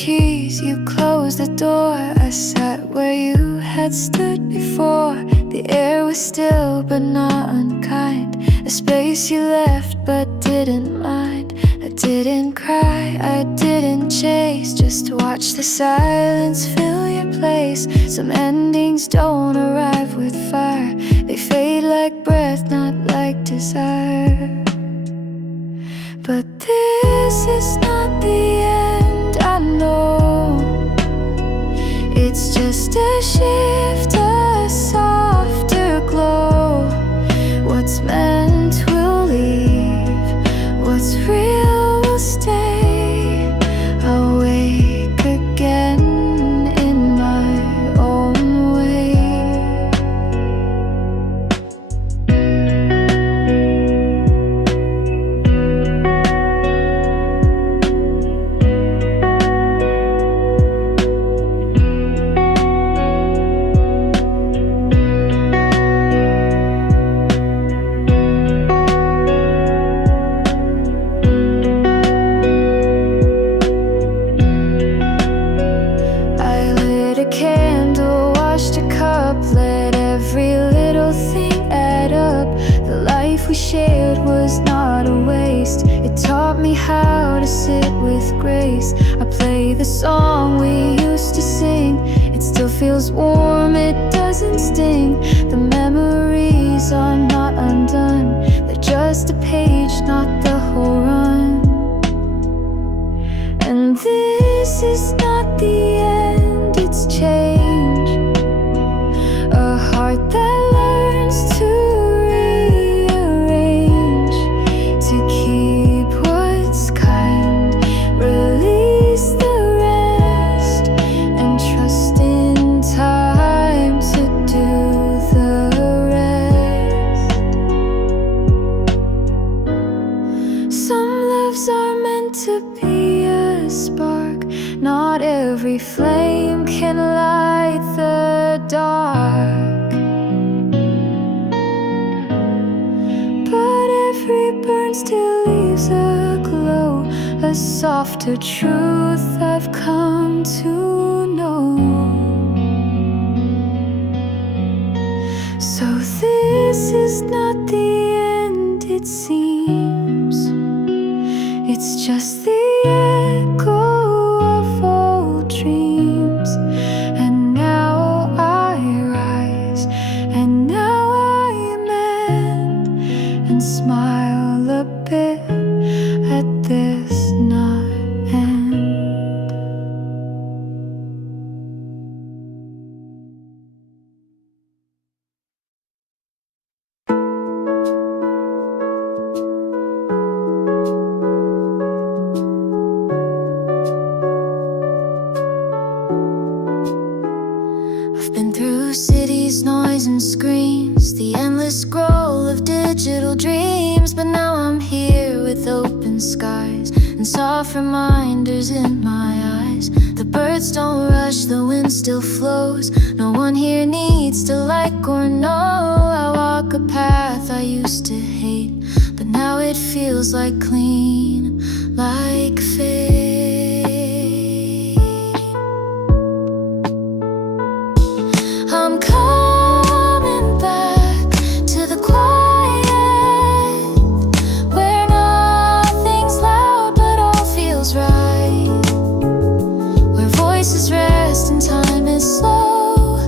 keys, you closed the door. I sat where you had stood before. The air was still but not unkind, a space you left but didn't mind. I didn't cry, I didn't chase, just watch the silence fill your place. Some endings don't arrive with fire, they fade like breath, not like desire. But this is not the end, I know. It's just a shift, a softer glow. What's meant will leave, what's real will stay. I'll wake again in my own way. We shared was not a waste. It taught me how to sit with grace. I play the song we used to sing. It still feels warm, it doesn't sting. The memories are not undone. They're just a page, not the whole run. And this is not the end, it's change. A heart that learns to to be a spark. Not every flame can light the dark, but every burn still leaves a glow, a softer truth I've come to know. So this is not the end, it seems. It's just the echo of old dreams. And now I rise, and now I mend, and smile a bit at this not end. Through cities, noise and screens, the endless scroll of digital dreams. But now I'm here with open skies and soft reminders in my eyes. The birds don't rush, the wind still flows. No one here needs to like or know. I walk a path I used to hate, but now it feels like clean, like fate. I'm coming back to the quiet, where nothing's loud but all feels right, where voices rest and time is slow,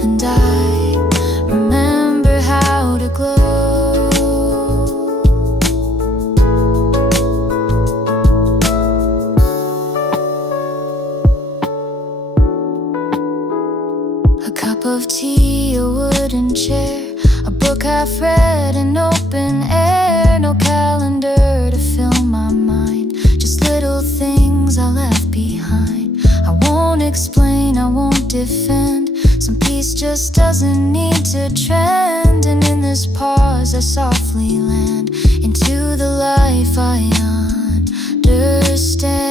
and I remember how to glow. A cup of tea, a wooden chair, a book half read in open air. No calendar to fill my mind, just little things I left behind. I won't explain, I won't defend. Some peace just doesn't need to trend. And in this pause I softly land into the life I understand.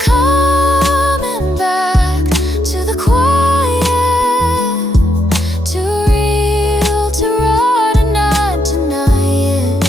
Coming back to the quiet, too real to run and not deny it.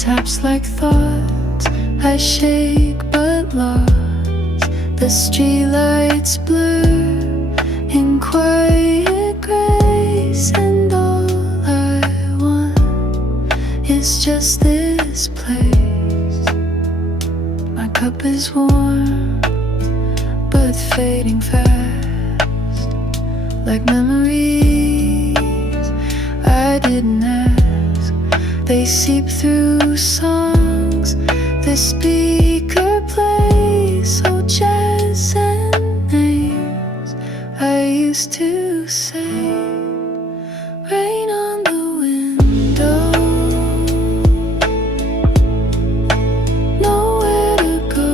taps like thoughts I shake but lost. The streetlights blur in quiet grace, and all I want is just this place. My cup is warm but fading fast, like memories I didn't ask. They seep through songs the speaker plays, so jazz and names I used to say. Rain on the window, nowhere to go.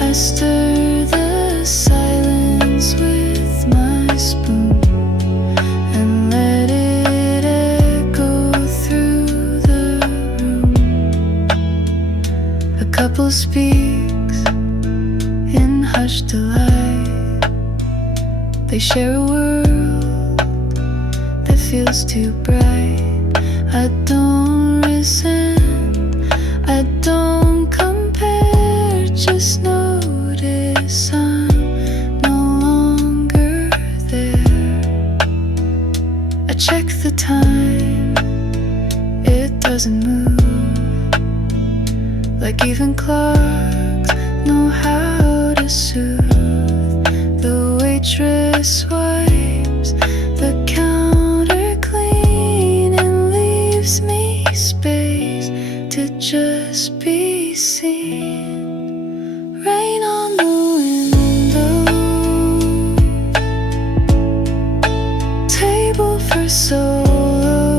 I stir the silence with my spoon and let it echo through the room. A couple speaks in hushed delight. They share a world that feels too bright. I don't resent, I don't compare, just notice I'm no longer there. I check the time, it doesn't move, like even clocks know how to soothe. The waitress wipes the counter clean and leaves me space to just be seen. Rain on the window, table for solo.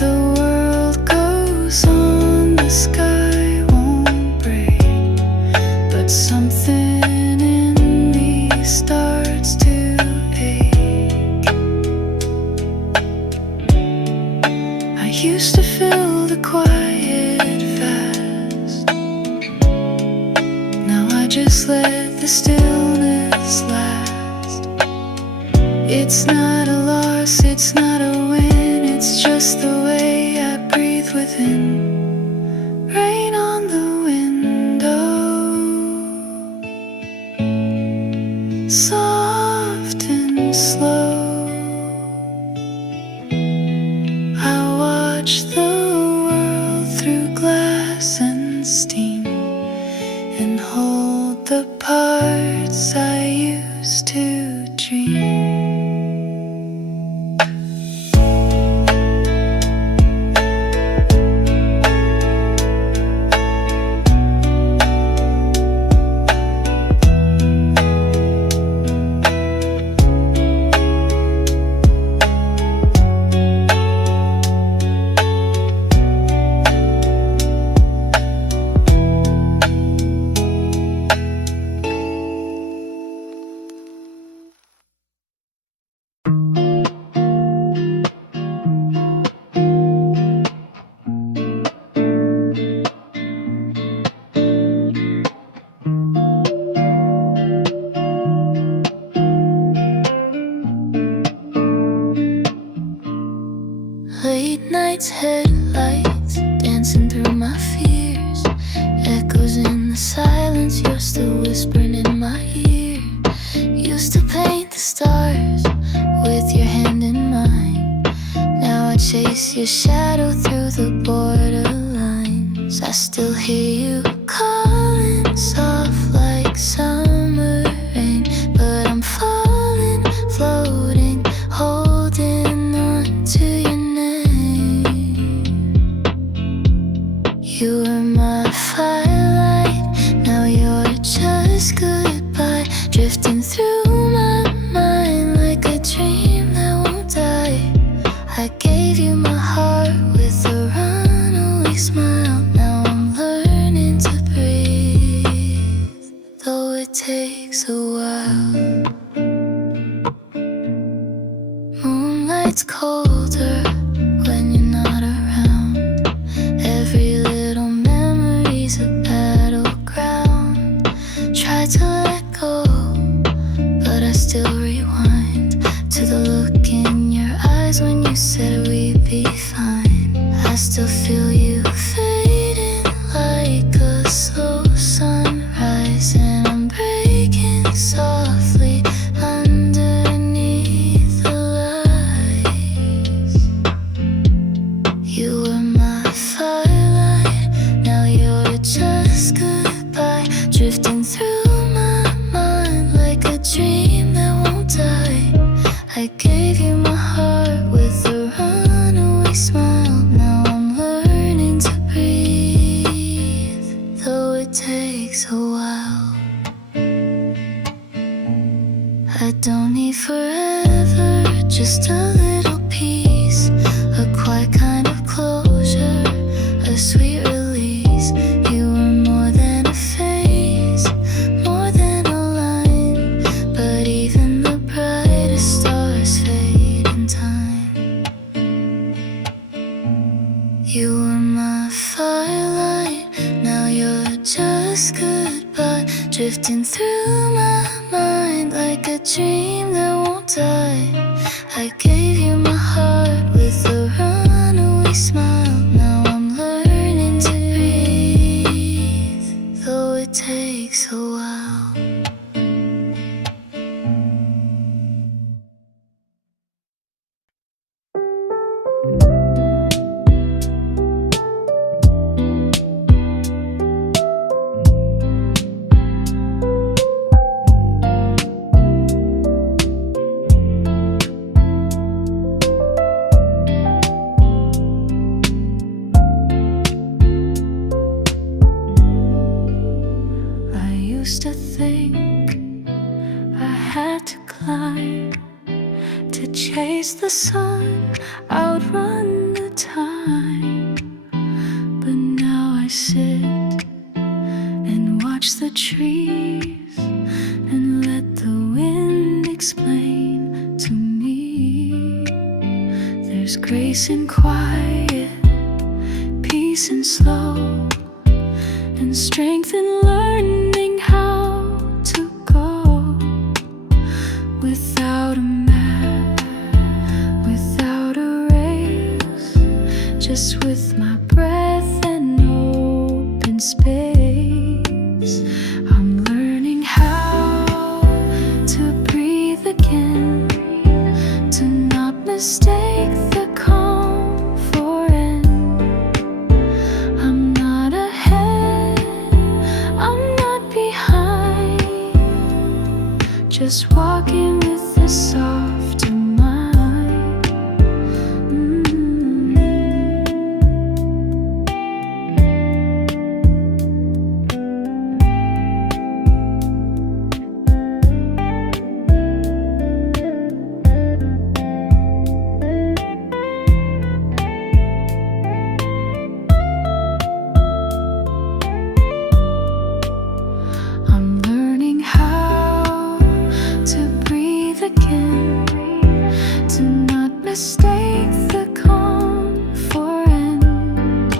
The world goes on, the sky won't break, but something in me starts to ache. I used to fill the quiet fast, now I just let the stillness last. It's not a loss, it's not a win, it's just the way I breathe within. Rain on the window, soft and slow. I watch the world through glass and steam and hold the parts I used to dream. Late nights, headlights dancing through my fears, echoes in the silence, you're still whispering in my ear. Used to paint the stars with your hand in mine, now I chase your shadow through the borderlines. I still hear you calling soft like summer rain, but I'm falling, floating, holding on to your name. You were my firelight, now you're just goodbye, drifting through my mind like a dream that won't die. I gave you my heart with a runaway smile, now I'm learning to breathe, though it takes a while. Moonlight's colder when you're not around, every little memory's a battleground. Try to let go, but I still rewind to the look I gave you my heart with a runaway smile. Now I'm learning to breathe, though it takes a while. I don't need forever, just a little peace, a quiet kind of closure, a sweet release. You were more than a phase, more than a line, but even the brightest stars fade in time. You were my firelight, now you're just goodbye, drifting through my mind like a dream that won't die. I gave you my heart with a runaway smile. Now I'm learning to breathe, though it takes a while. Used to think I had to climb to chase the sun, outrun the time. But now I sit and watch the trees and let the wind explain to me. There's grace in quiet, peace in slow, and strength in learning how to go without a map, without a race, just with my breath and open space. I'm learning how to breathe again, to not mistake the calm for end. I'm not ahead, I'm not behind, just walking with a softer mind. I'm learning how to breathe again, to not mistake the calm for end.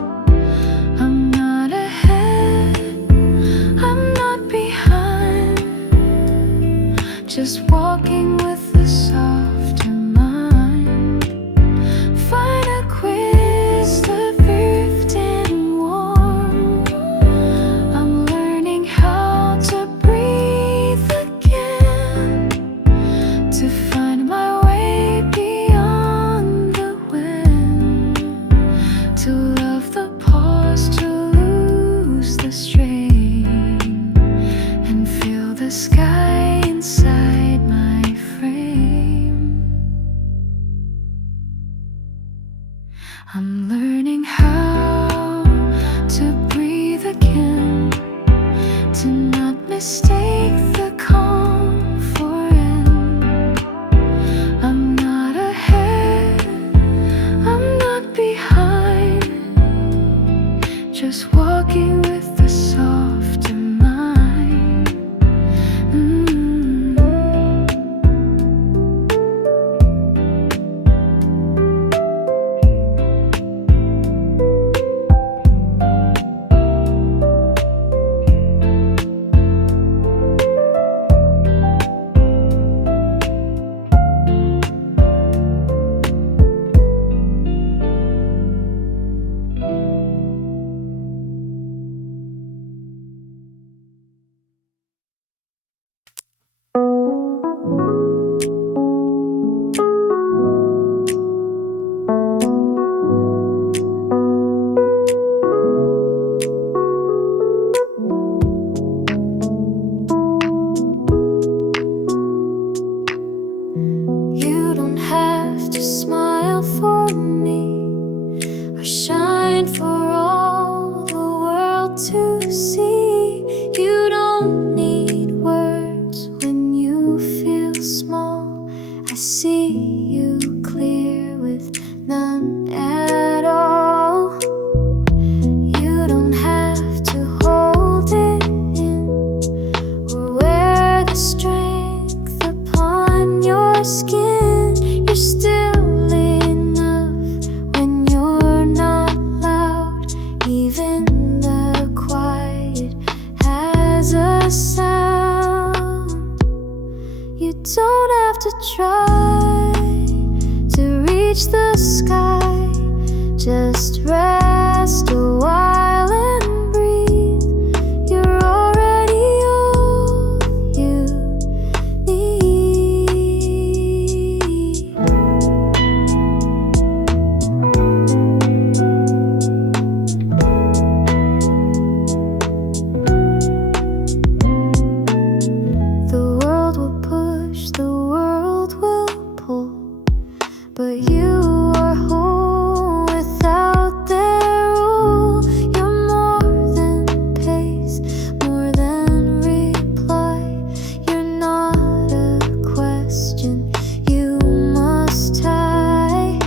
I'm not ahead, I'm not behind, just walking with a softer mind. Find a quiz the drift and warm. I'm learning how to breathe again, to find my way beyond the wind, to love the pause, to lose the strain, and feel the sky inside my frame. I'm learning how to breathe again, to not mistake the calm for end. I'm not ahead, I'm not behind, just walking with a softer mind. Just smile for me, or shine for all the world to see. You don't need words when you feel small. I see you clear with none at all. You don't have to hold it in or wear the strength upon your skin. You're still enough when you're not loud. Even the quiet has a sound. You don't have to try to reach the sky. Just rest a while and breathe. You're already all you need. The world will push, the world will pull, but you are whole without their rule. You're more than pace, more than reply. You're not a question you must tie.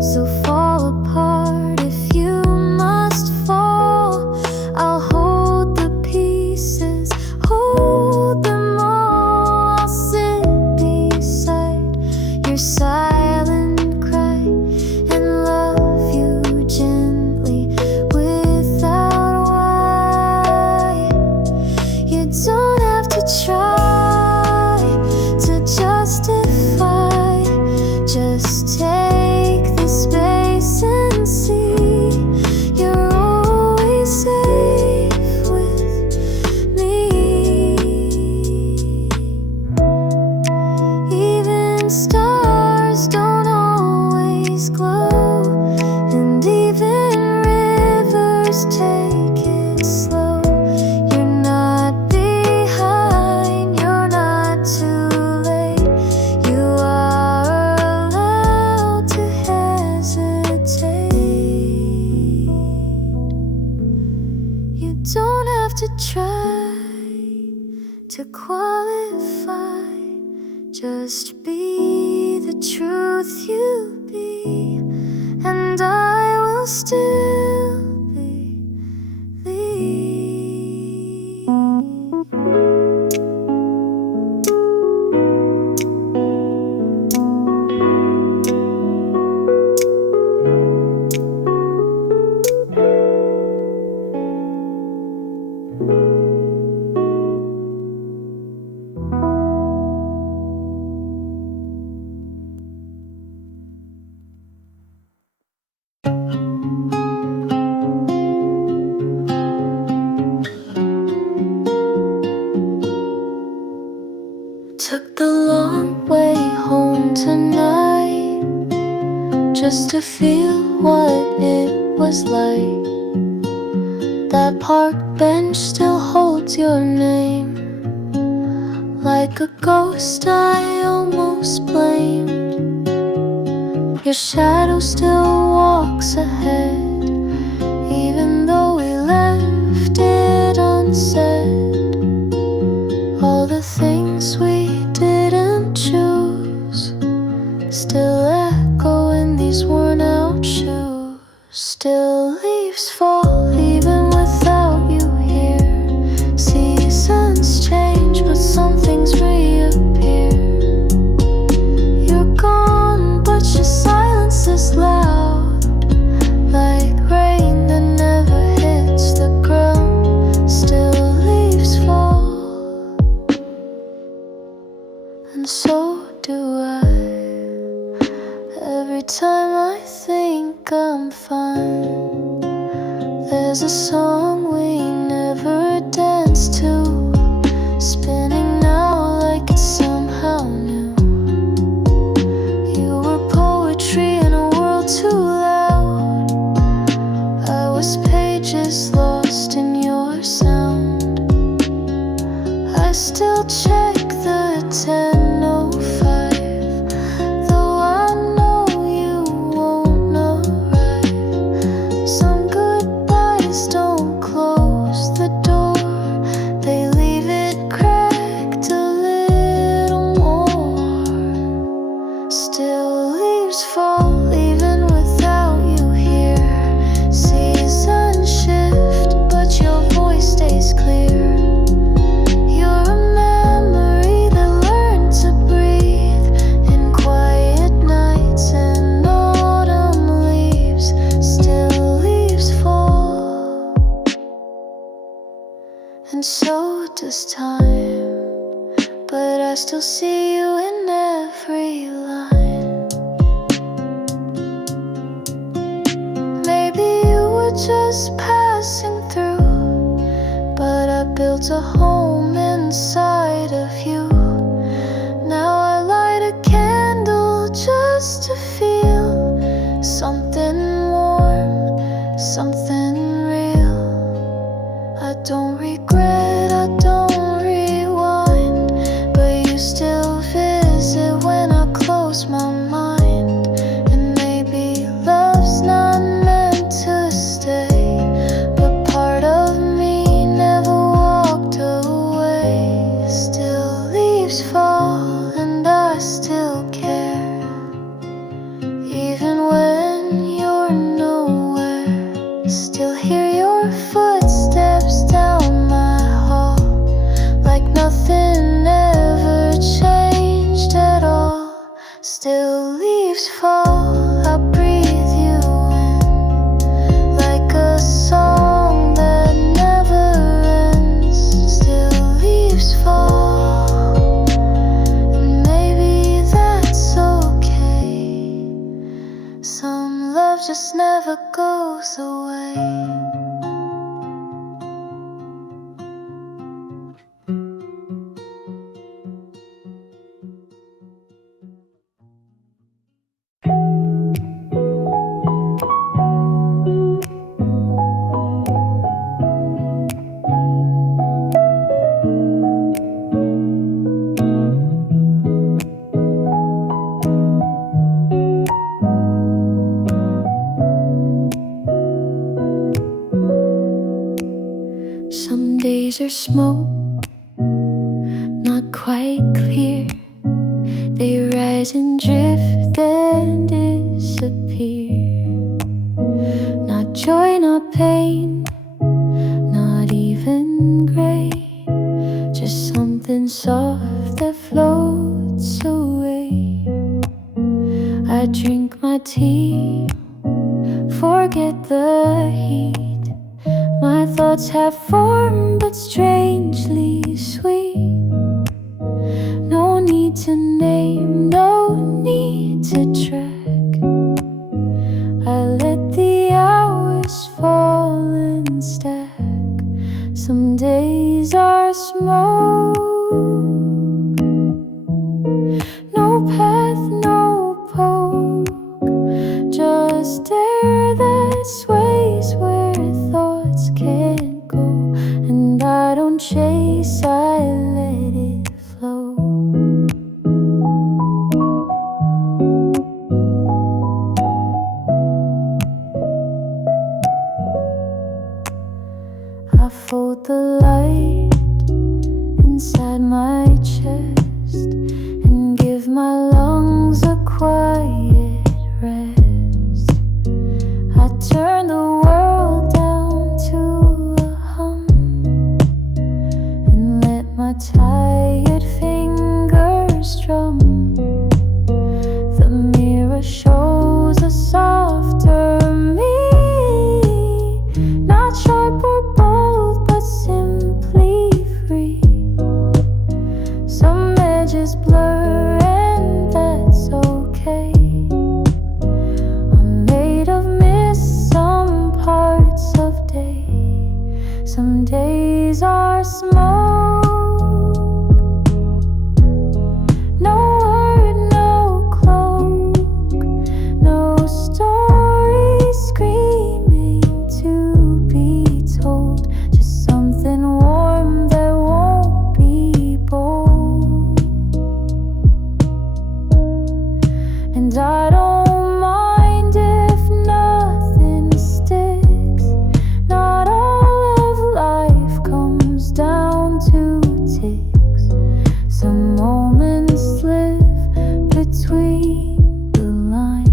So fall apart if you must fall. I'll hold the pieces, hold them all. I'll sit beside your silent cry and love you gently without why. You don't have to try to justify. Just take the space and see. You're always safe with me. Even stars don't always glow, and even rivers take it slow. You're not behind, you're not too late. You are allowed to hesitate. You don't have to try to qualify. Just be the truth you be, and I will still believe. Took the long way home tonight just to feel what it was like. That park bench still holds your name. Like a ghost I almost blamed. Your shadow still walks ahead, even though we left it unsaid. All the things we didn't choose still echo in these worn out shoes. Still leaves fall even without you here. Seasons change but some things reappear. You're gone but your silence is loud, like rain that never hits the ground. Still leaves fall, and so do I. Every time I think I'm fine, there's a song we never danced to, spinning now like it's somehow new. You were poetry in a world too loud. I was pages lost in your sound. I still check the 10:05, though I know leaves fall even without you here. Seasons shift, but your voice stays clear. You're a memory that learned to breathe in quiet nights, and autumn leaves, still leaves fall. And so does time, but I still see you in every line. Maybe you were just passing through, but I built a home inside of you. Now I light a candle just to feel something warm, something real. I don't regret, I don't rewind, but you still visit when I close my mind. And maybe love's not meant to stay, but part of me never walked away. Still leaves fall and I still care, even when you're nowhere. Still hear your footsteps down my hall, like nothing ever changed at all. Still leaves fall, I breathe you in, like a song that never ends. Still leaves fall, and maybe that's okay. Some love just never goes away. Some days are smoke, not quite clear. They rise and drift, then disappear. Not joy, not pain, not even gray, just something soft that floats away. I drink my tea, forget the heat. My thoughts have form, but strangely sweet. No need to name, no need to track. I let the hours fall and stack. Some days are smoke, no path, no poke, just air that sways where thoughts can't go. And I don't chase, I let it flow. I fold the light inside my chest and give my lungs a quiet rest. I turn the world down to a hum and let my tired fingers drum. The mirror shows a softer me, not sharp or bold, but simply free. Some edges blur and that's okay. I'm made of mist, some parts of day. Some days are smoke, no word, no cloak, no story screaming to be told. Just something warm that won't be bold. And I don't mind if nothing sticks. Not all of life comes down to ticks. Some moments live between the lines.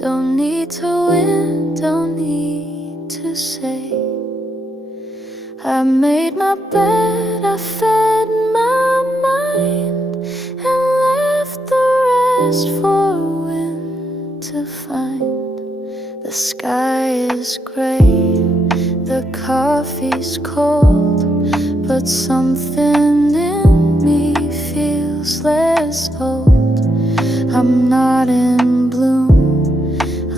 Don't need to win, don't need to say. I made my bed, I fed my mind, and left the rest for wind to find. The sky is gray, the coffee's cold, but something in me feels less old. I'm not in bloom,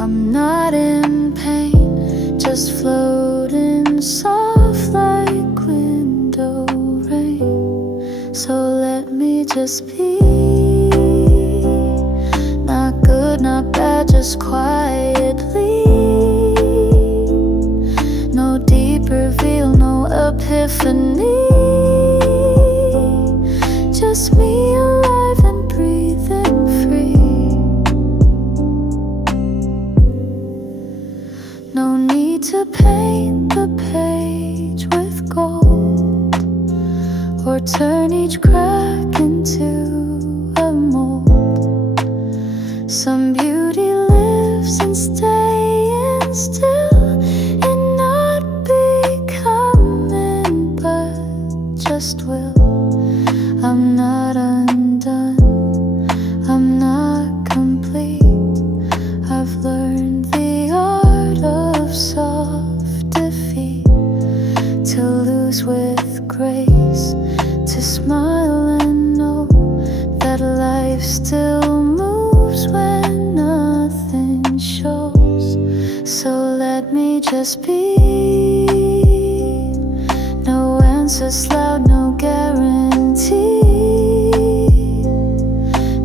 I'm not in pain, just floating soft like window rain. So let me just be, not good, not bad, just quietly. No deep reveal, no epiphany, just me alive and breathing free. No need to paint the page with gold, or turn each crack into a mold. Some beauty lives in staying still, in not becoming, but just will. I'm not undone, I'm not complete. I've learned the art of soft defeat, to lose with grace, to smile and know that life still moves when nothing shows. So let me just be, no answers loud, no guarantee,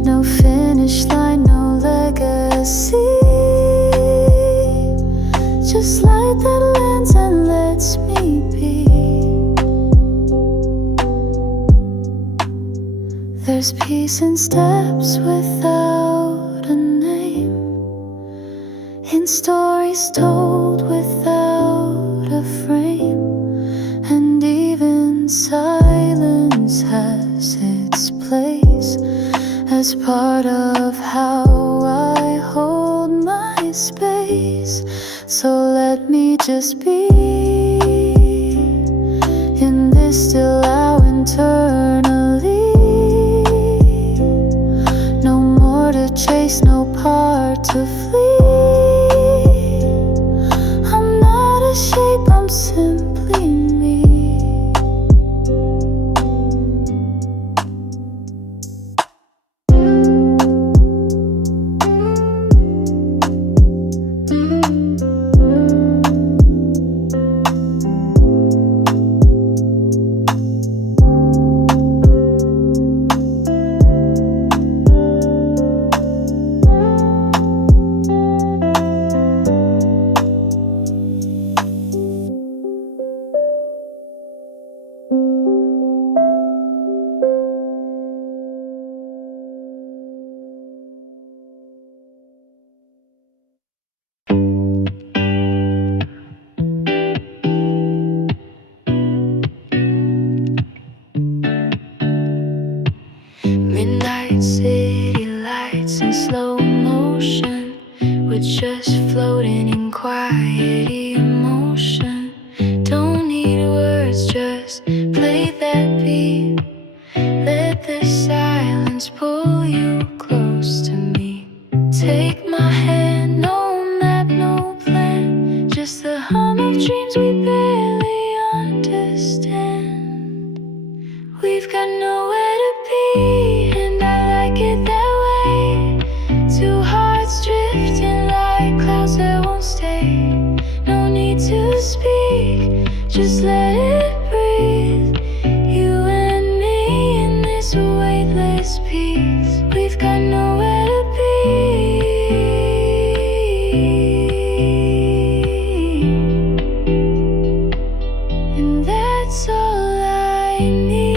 no finish line, no legacy. Just light that lens and lets me be. There's peace in steps without a name, in stories told without a frame, and even silence has its place as part of how I hold my space. So let me just be, in this still hour internally. No more to chase, no part to flee. I'm not a shape, I'm simply me. Midnight city lights in slow motion, we're just floating in quiet emotion. Don't need words, just play that beat. Let the silence pull you close to me. Take my hand, no map, no plan, just the hum of dreams we barely understand. We've got nowhere to be, and I like it that way. Two hearts drifting like clouds that won't stay. No need to speak, just let it breathe. You and me in this weightless peace. We've got nowhere to be, and that's all I need.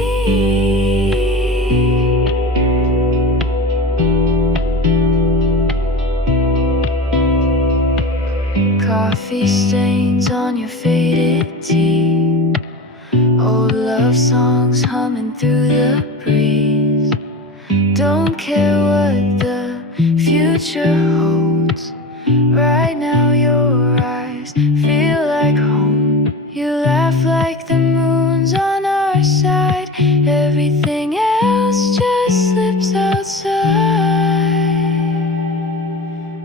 Coffee stains on your faded tee, old love songs humming through the breeze. Don't care what the future holds, Right now your eyes feel like home. You laugh like the moon's on our side. Everything else just slips outside.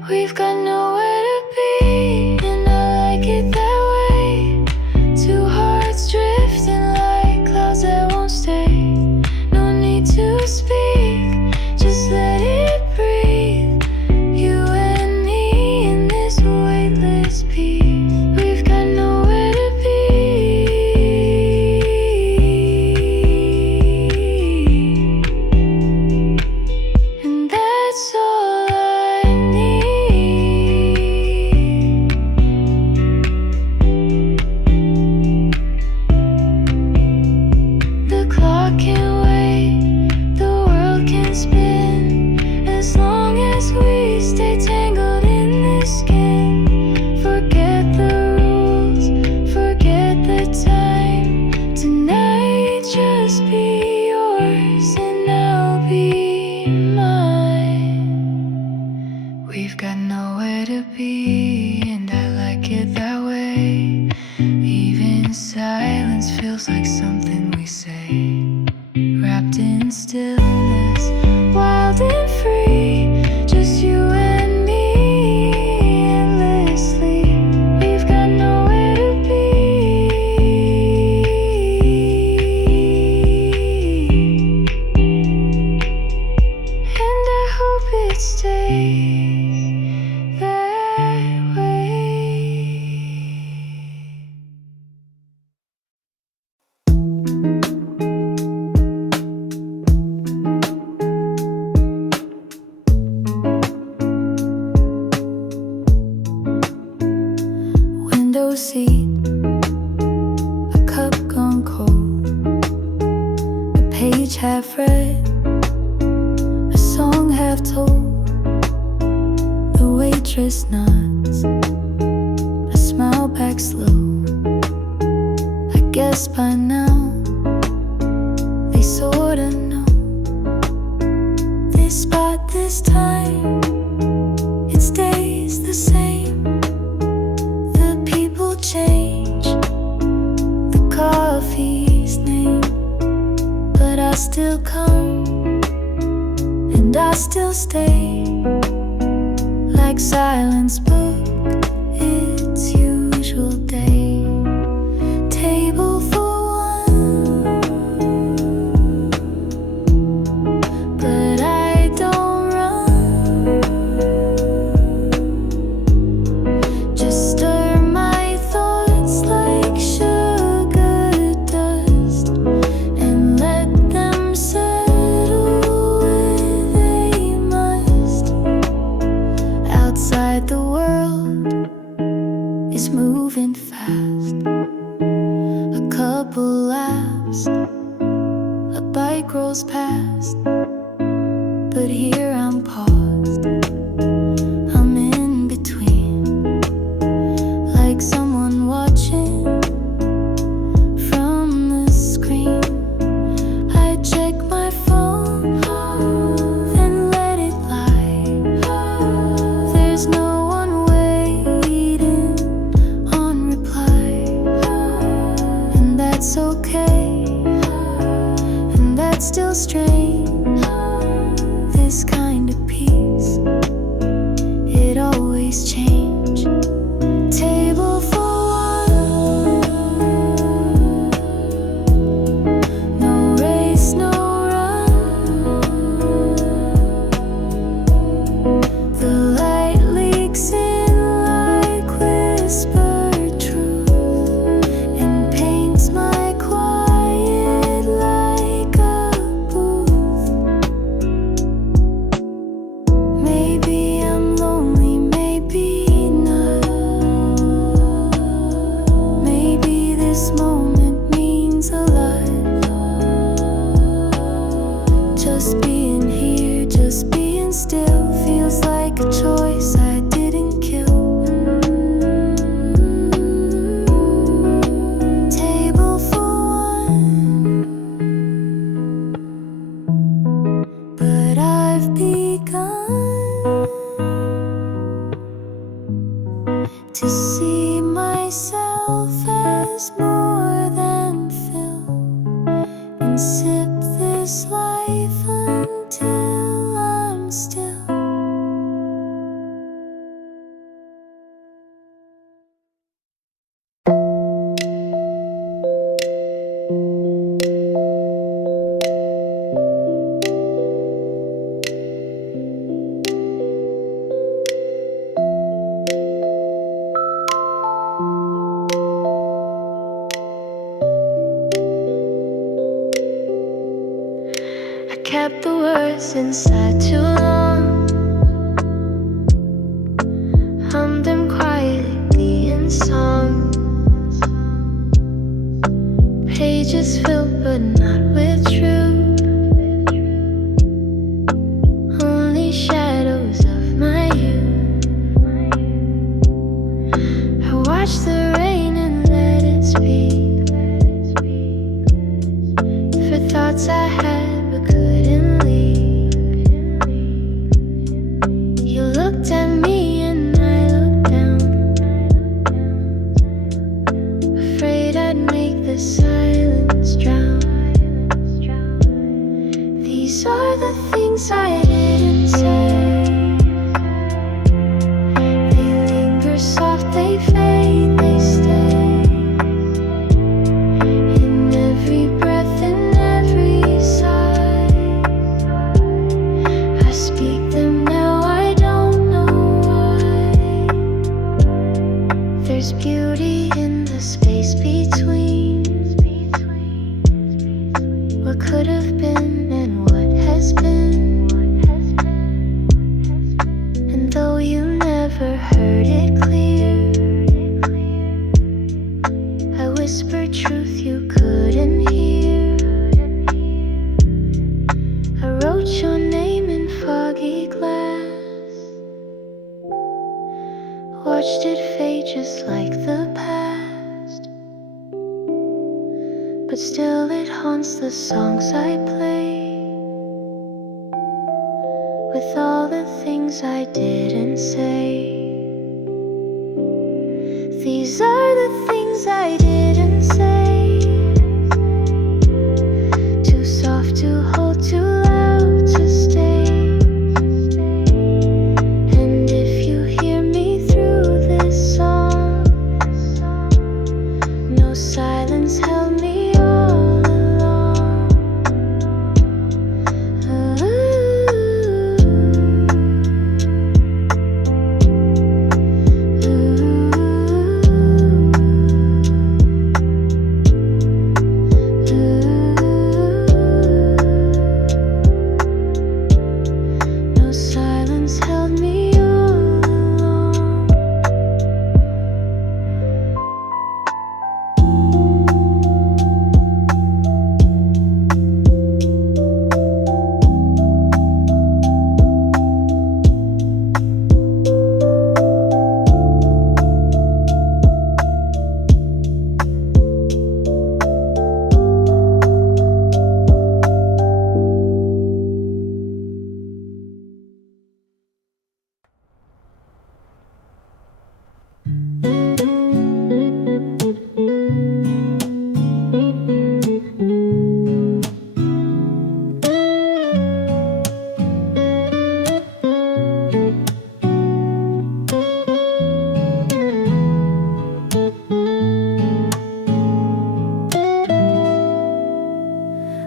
We've got nowhere to be, and I like it that way. Two hearts drifting like clouds that won't stay. No need to speak, just let it breathe. You and me in this weightless peace. We've got nowhere to be, and that's all I need. The clock can wait, the world can spin, as long as we stay tangled in this skin. Forget the rules, forget the time. Tonight just be yours and I'll be mine. We've got nowhere to be, and I like it that way. Even silence feels like something we say, wrapped in stillness, wild and free. Just you and me endlessly. We've got nowhere to be, and I hope it stays that way. Window seat, a cup gone cold, a page half read, a song half told. The waitress nods, I smile back slow. I guess by now they sorta know. This spot, this time, it stays the same. The people change, the coffee's name, but I still come, and I still stay. Like silence book its usual day. Table for one, but I don't run. Just stir my thoughts like sugar dust, and let them settle where they must. Outside the world is moving fast. A couple laughs, a bike rolls past, but here I'm paused. I'm in between, like someone watching from the screen. I check my phone, then let it lie. There's no one waiting on reply, and that's okay, and that's still strange. This kind of peace, it always change. Table for one, no race, no run. The light leaks in like whispered truth, and paints my quiet like a booth. Maybe I'm lonely, maybe words inside too long. Hum them quietly in songs. Pages filled but not with truth. Only shadows of my youth. I watch the rain and let it speak for thoughts I had but couldn't leave. You looked at me and I looked down, afraid I'd make the silence drown. These are the things I didn't say. They linger soft, they fade, they stay in every breath, in every sigh. I speak them now, I don't know why. There's beauty in the space between what could have been and what has been. And though you never heard it clear, I whispered truth you couldn't hear. I wrote your name in foggy glass, watched it fade just like the past. But still it haunts the songs I play, with all the things I didn't say. These are the things I didn't say. Too soft to hold, too loud to stay. And if you hear me through this song, no silence held me all along. No silence held me all along.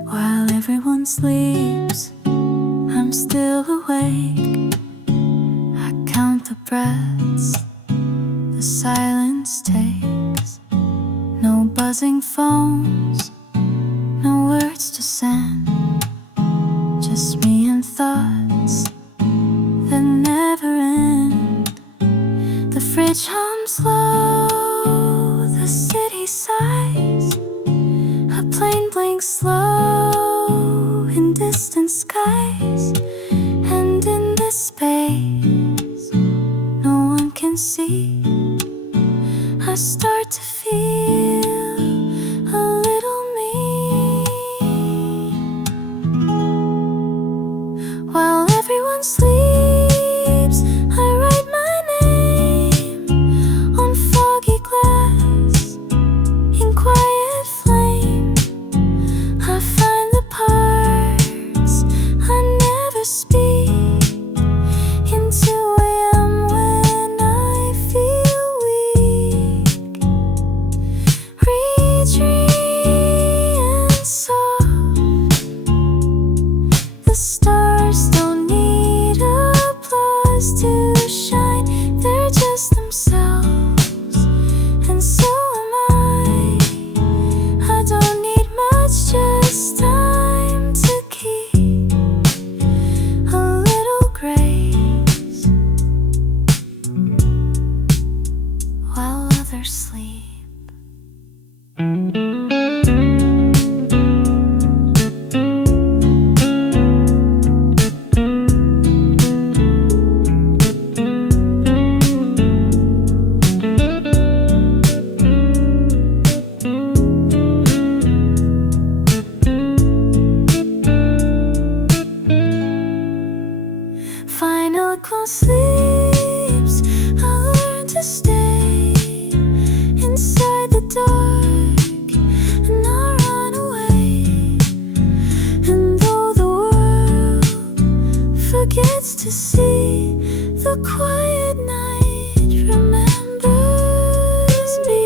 While everyone sleeps, I'm still awake. I count the breaths the silence takes. No buzzing phones, no words to send, just me and thoughts that never end. The fridge hums low, the city sighs, a plane blinks slow in distant skies. And in this space no one can see, I start to feel a little me. While everyone sleeps, I write my name on fire. a quiet night remembers me.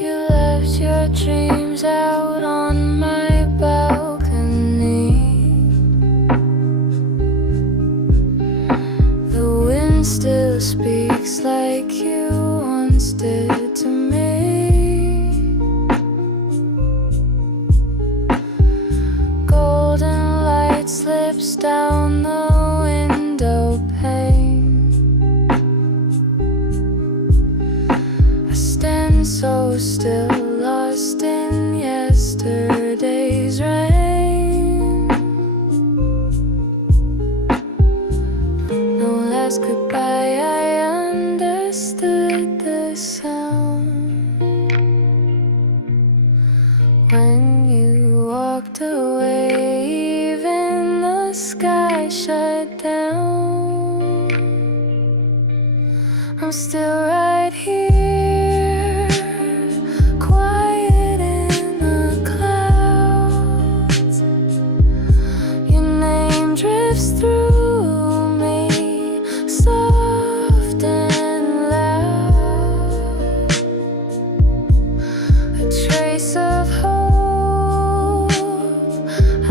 You left your dreams out on my balcony. The wind still speaks like you once did to me. Golden light slips down the window pane. I stand so still, lost in yesterday's rain. No last goodbye, I understood the sound. When you walked away, even the sky shut down. I'm still right here, quiet in the clouds. Your name drifts through me, soft and loud. A trace of hope I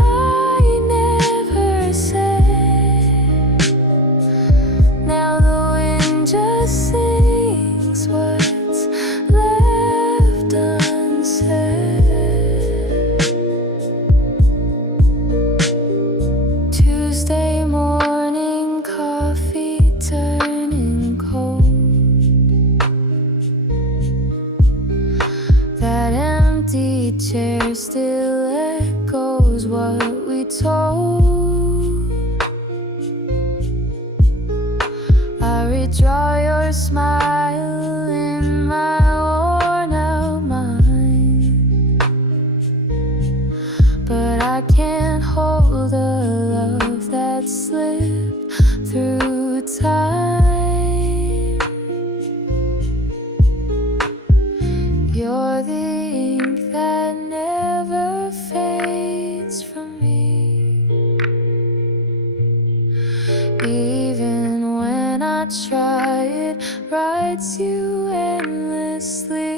never said. Now the wind just sings what's left unsaid. Tuesday morning, coffee turning cold. That empty chair still echoes what we told. I redraw your smile in my worn out mind, but I can't hold the love that slipped through time. You're the ink that never fades from me. Even when I try, it writes you endlessly.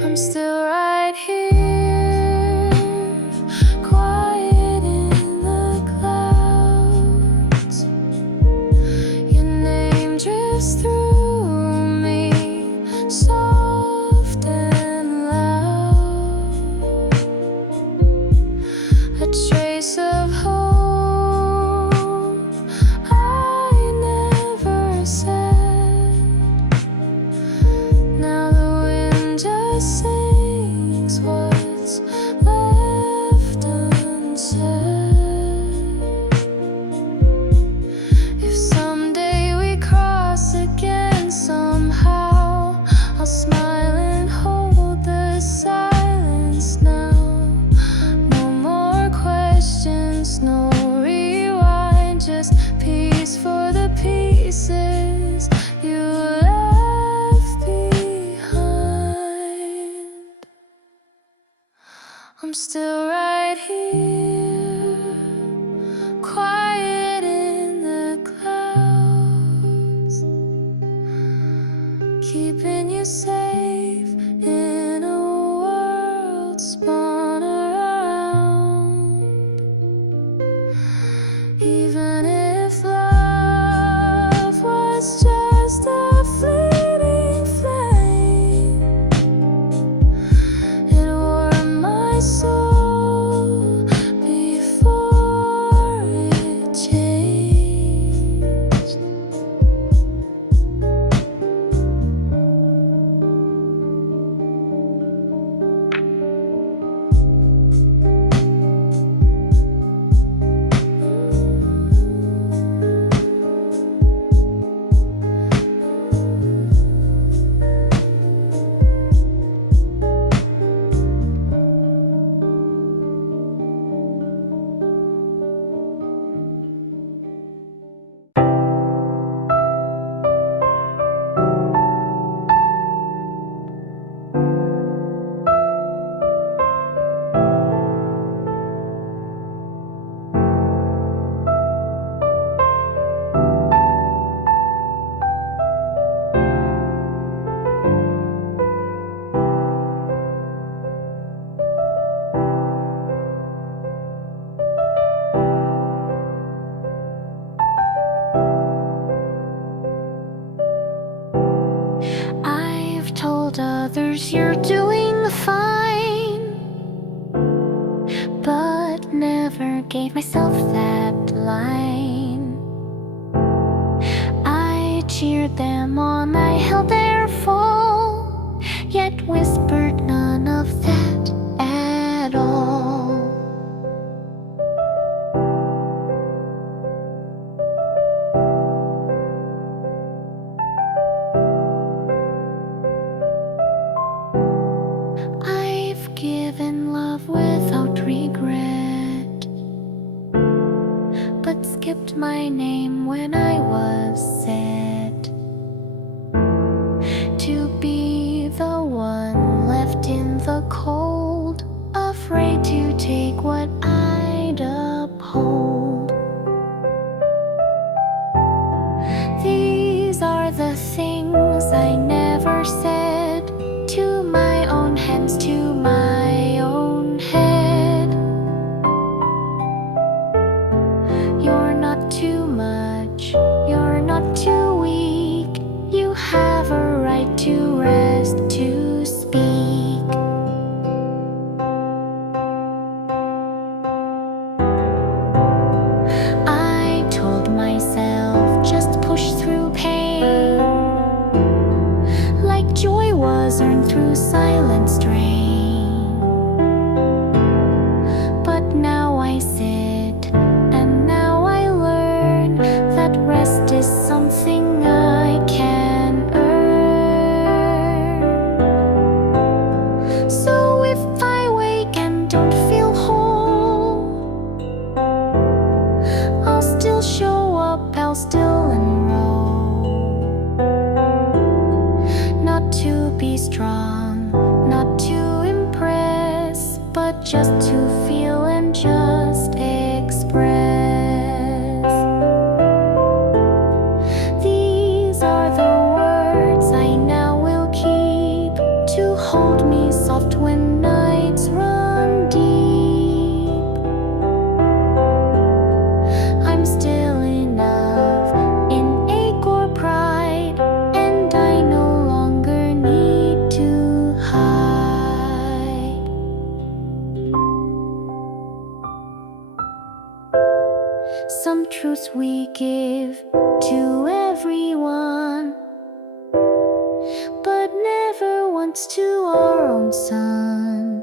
I'm still right here, quiet in the clouds. Your name drifts through me, soft and loud. A trace of hope I never said. Now the wind just sings what's left unsaid. If someday we cross again somehow, I'll smile and hold the silence now. No more questions, no rewind, just peace for the pieces you left behind. I'm still right here, quiet in the clouds, keeping you safe in a world spun around. Even if love was just a fleeting flame, it warmed my soul before it changed. others you're doing fine, but never gave myself that line. I cheered them on, I held their fall, yet whispered none of that at all. I've given love without regret, but skipped my name when I was set to be the one left in the cold, afraid to take what I'd uphold. These are the things I never said to my own hands, to my own head. You're not too much, you're not too weak, you have a right to rest, to speak. I told myself, just push through pain, like joy was earned through silent strain. But now I sit, and now I learn that rest is something I can earn. So if I wake and don't feel whole, I'll still show up, I'll still enroll. Not to be strong, not to impress, but just to feel and just express. These are the words I now will keep, to hold me soft when nights run deep. I'm still enough in ache or pride, and I no longer need to hide. Some truths we give to everyone, but never once to our own son.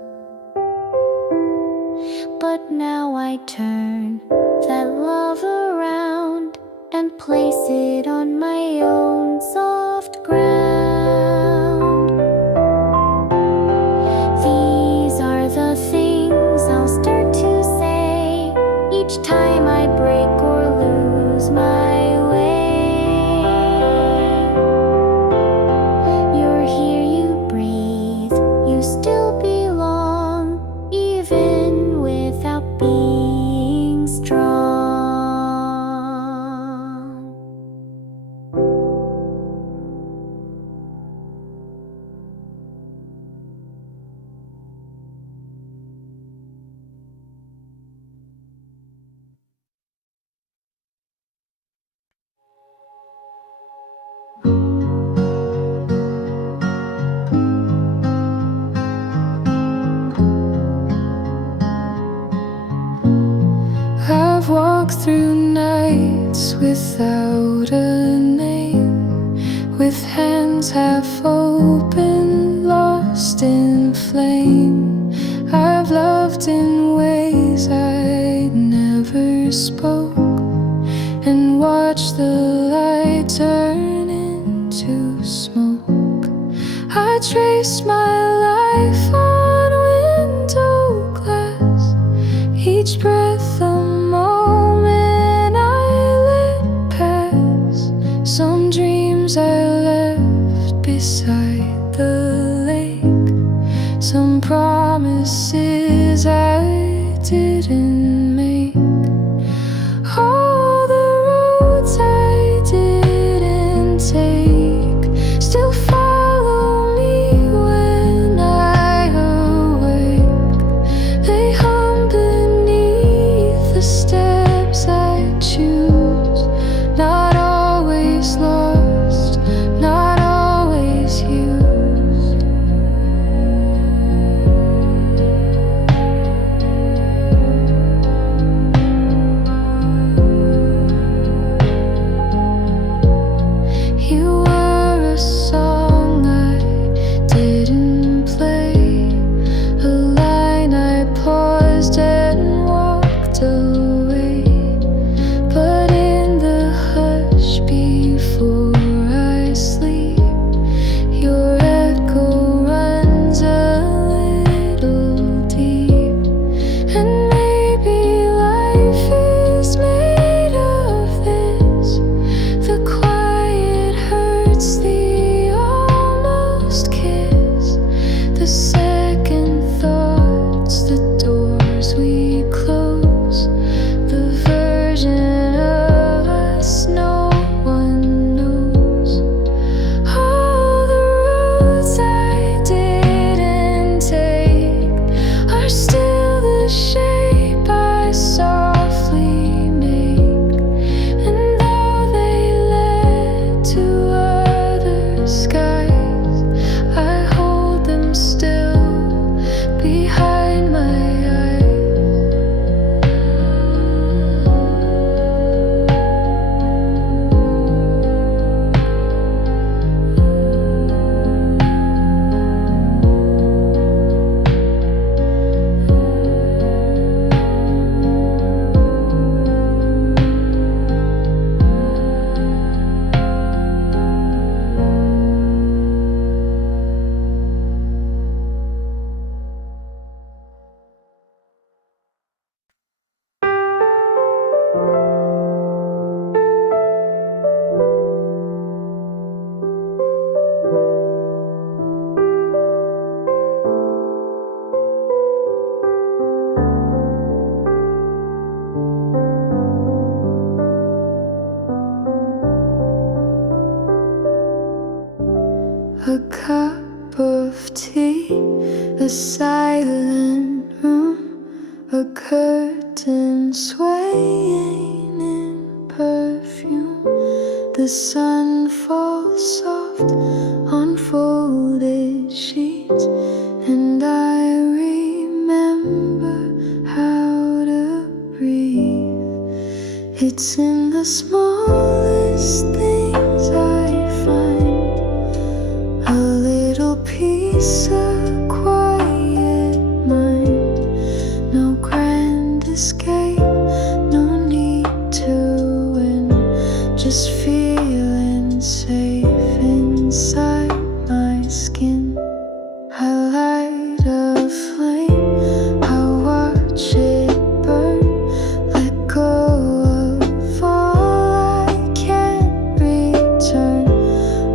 But now I turn that love around and place it on my own soft ground. These are the things I'll start to say each time I break or lose my way. You're here, you breathe, you still belong, even without being strong. I've walked through nights without a name, with hands half open, lost in flame. I've loved in ways I never spoke, and watched the light turn into smoke. I traced my life on window glass, each breath a moment I let pass. Some dreams I left beside the lake, some promises I didn't make. All the roads I didn't take still follow me when I awake. They hum beneath the steps I choose, not always lost, not always used. a cup of tea, a silent room, a curtain swaying in perfume. The sun falls soft on folded sheets, and I remember how to breathe. It's in the smallest things I find a little peace, a quiet mind. No grand escape, no need to win, just feeling safe inside my skin. I light a flame, I watch it burn, let go of all I can't return.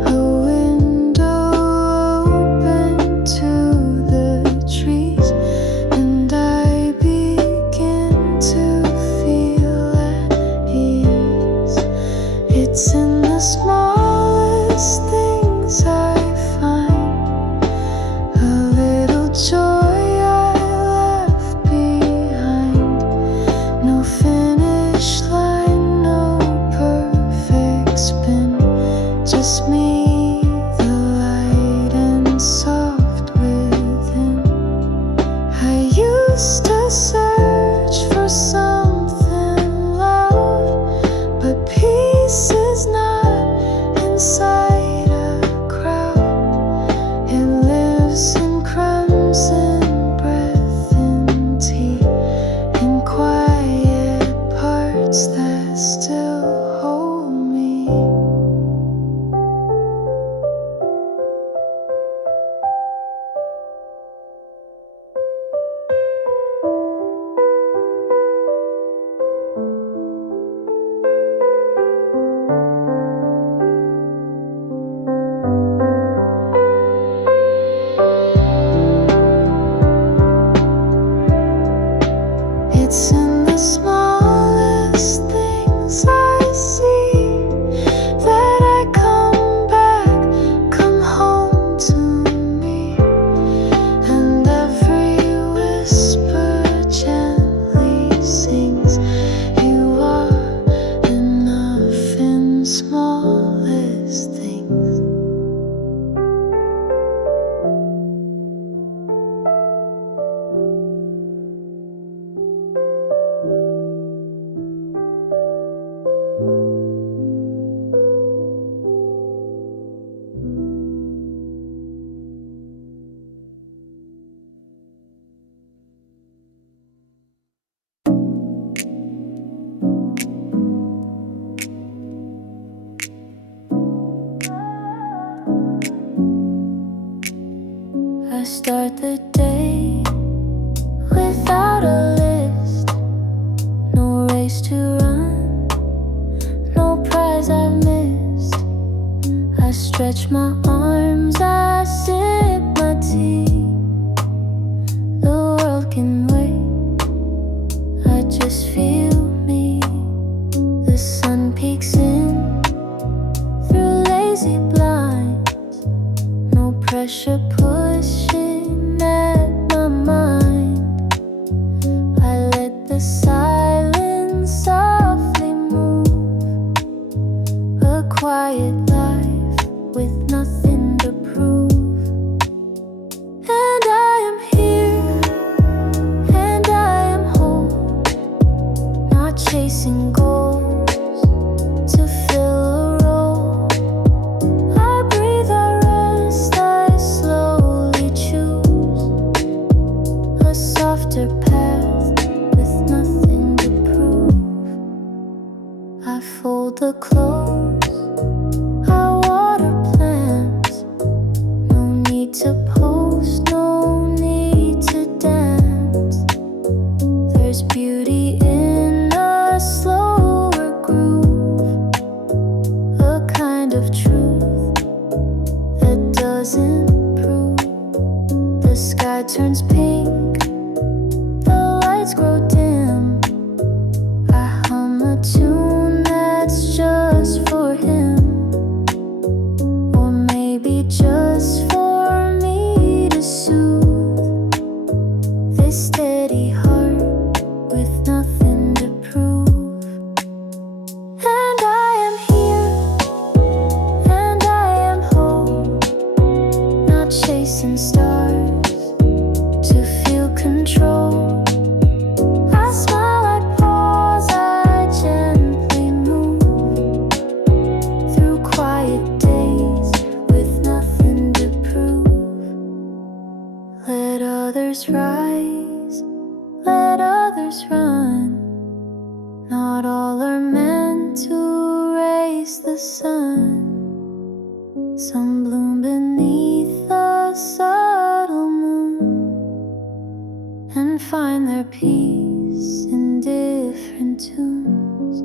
A window open to the trees, and I begin to feel at ease. It's in the smallest things I find a little joy I left behind. No finish line, no perfect spin, just me, the light and soft within. I used to search for something loud, but peace is not inside a crowd. It lives in crumbs, in breath, in tea, in quiet parts that still hold me. It's in the smallest things I see that I come back, come home to me. And every whisper gently sings, you are enough in smallest things. I start the day without a list, no race to run, no prize I've missed. I stretch my arms, I sip my tea. The world can wait, I just feel me. The sun peeks in through lazy blinds, no pressure pushing at my mind. I let the silence softly move, a quiet life with nothing to prove. And I am here, and I am whole, not chasing goals to fill a role. I breathe, I rest, I slowly choose a softer path with nothing to prove. I fold the clothes, I water plants, no need to post, no need to dance. There's beauty in a slower groove, a kind of truth that doesn't prove. The sky turns pink, the lights grow dim. I hum a tune that's just for him, or maybe just chasing stars to feel control. I smile like paws I gently move through quiet days with nothing to prove. Let others rise, let others run. Not all are meant to raise the sun. Some bloom beneath the subtle moon and find their peace in different tunes.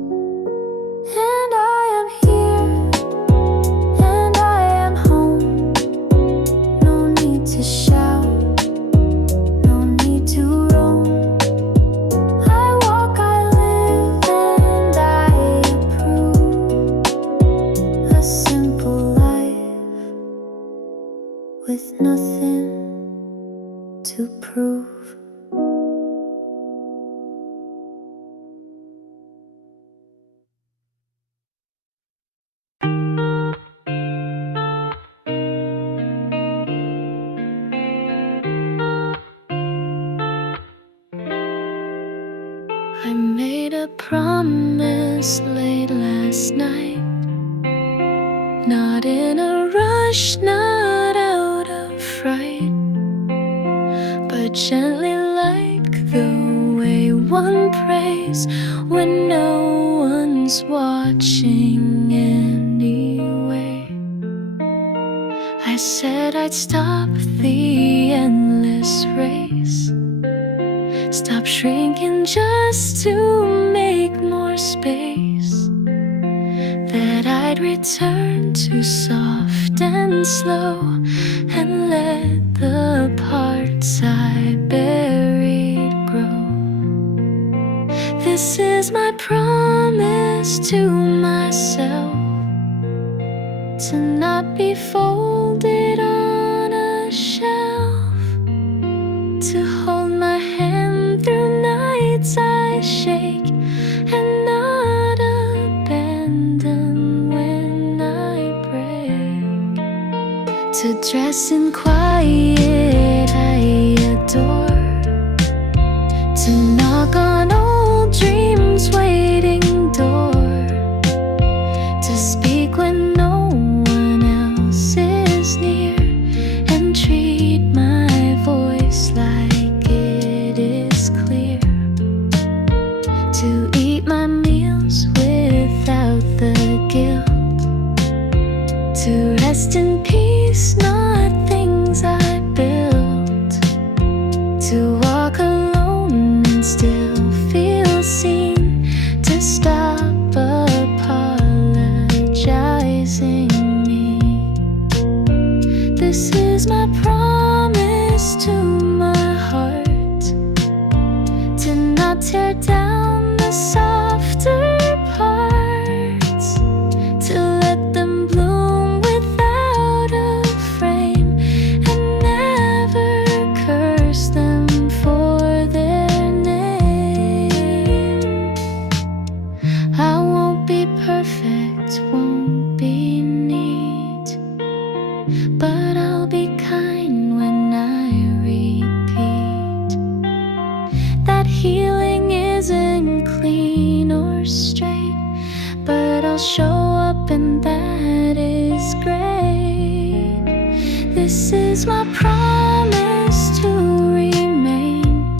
And I am here, and I am home. No need to shout, no need to roam. I walk, I live, and I approve a simple life with nothing to prove. I made a promise late last night, not in a rush, not out of fright, but gently like the way one prays when no one's watching anyway. I said I'd stop the endless race, stop shrinking just to make more space, that I'd return to soft and slow and let the parts I buried grow. This is my promise to myself, to not be folded on a shelf, to hold my hand through nights I shake and not abandon when I break, to dress in quiet I adore, to knock on old dreams waiting door, to speak when no one else is near and treat my voice like it is clear, to eat my meals without the guilt, to rest in peace, not things I built, to walk alone and still feel seen, to stop apologizing me. This is my promise to my heart, to not tear down the softer parts, to let them bloom without a frame and never curse them for their name. I won't be perfect, won't be neat, but I'll be kind when I repeat that healing isn't clean or straight, but I'll show up and that is great. This is my promise to remain,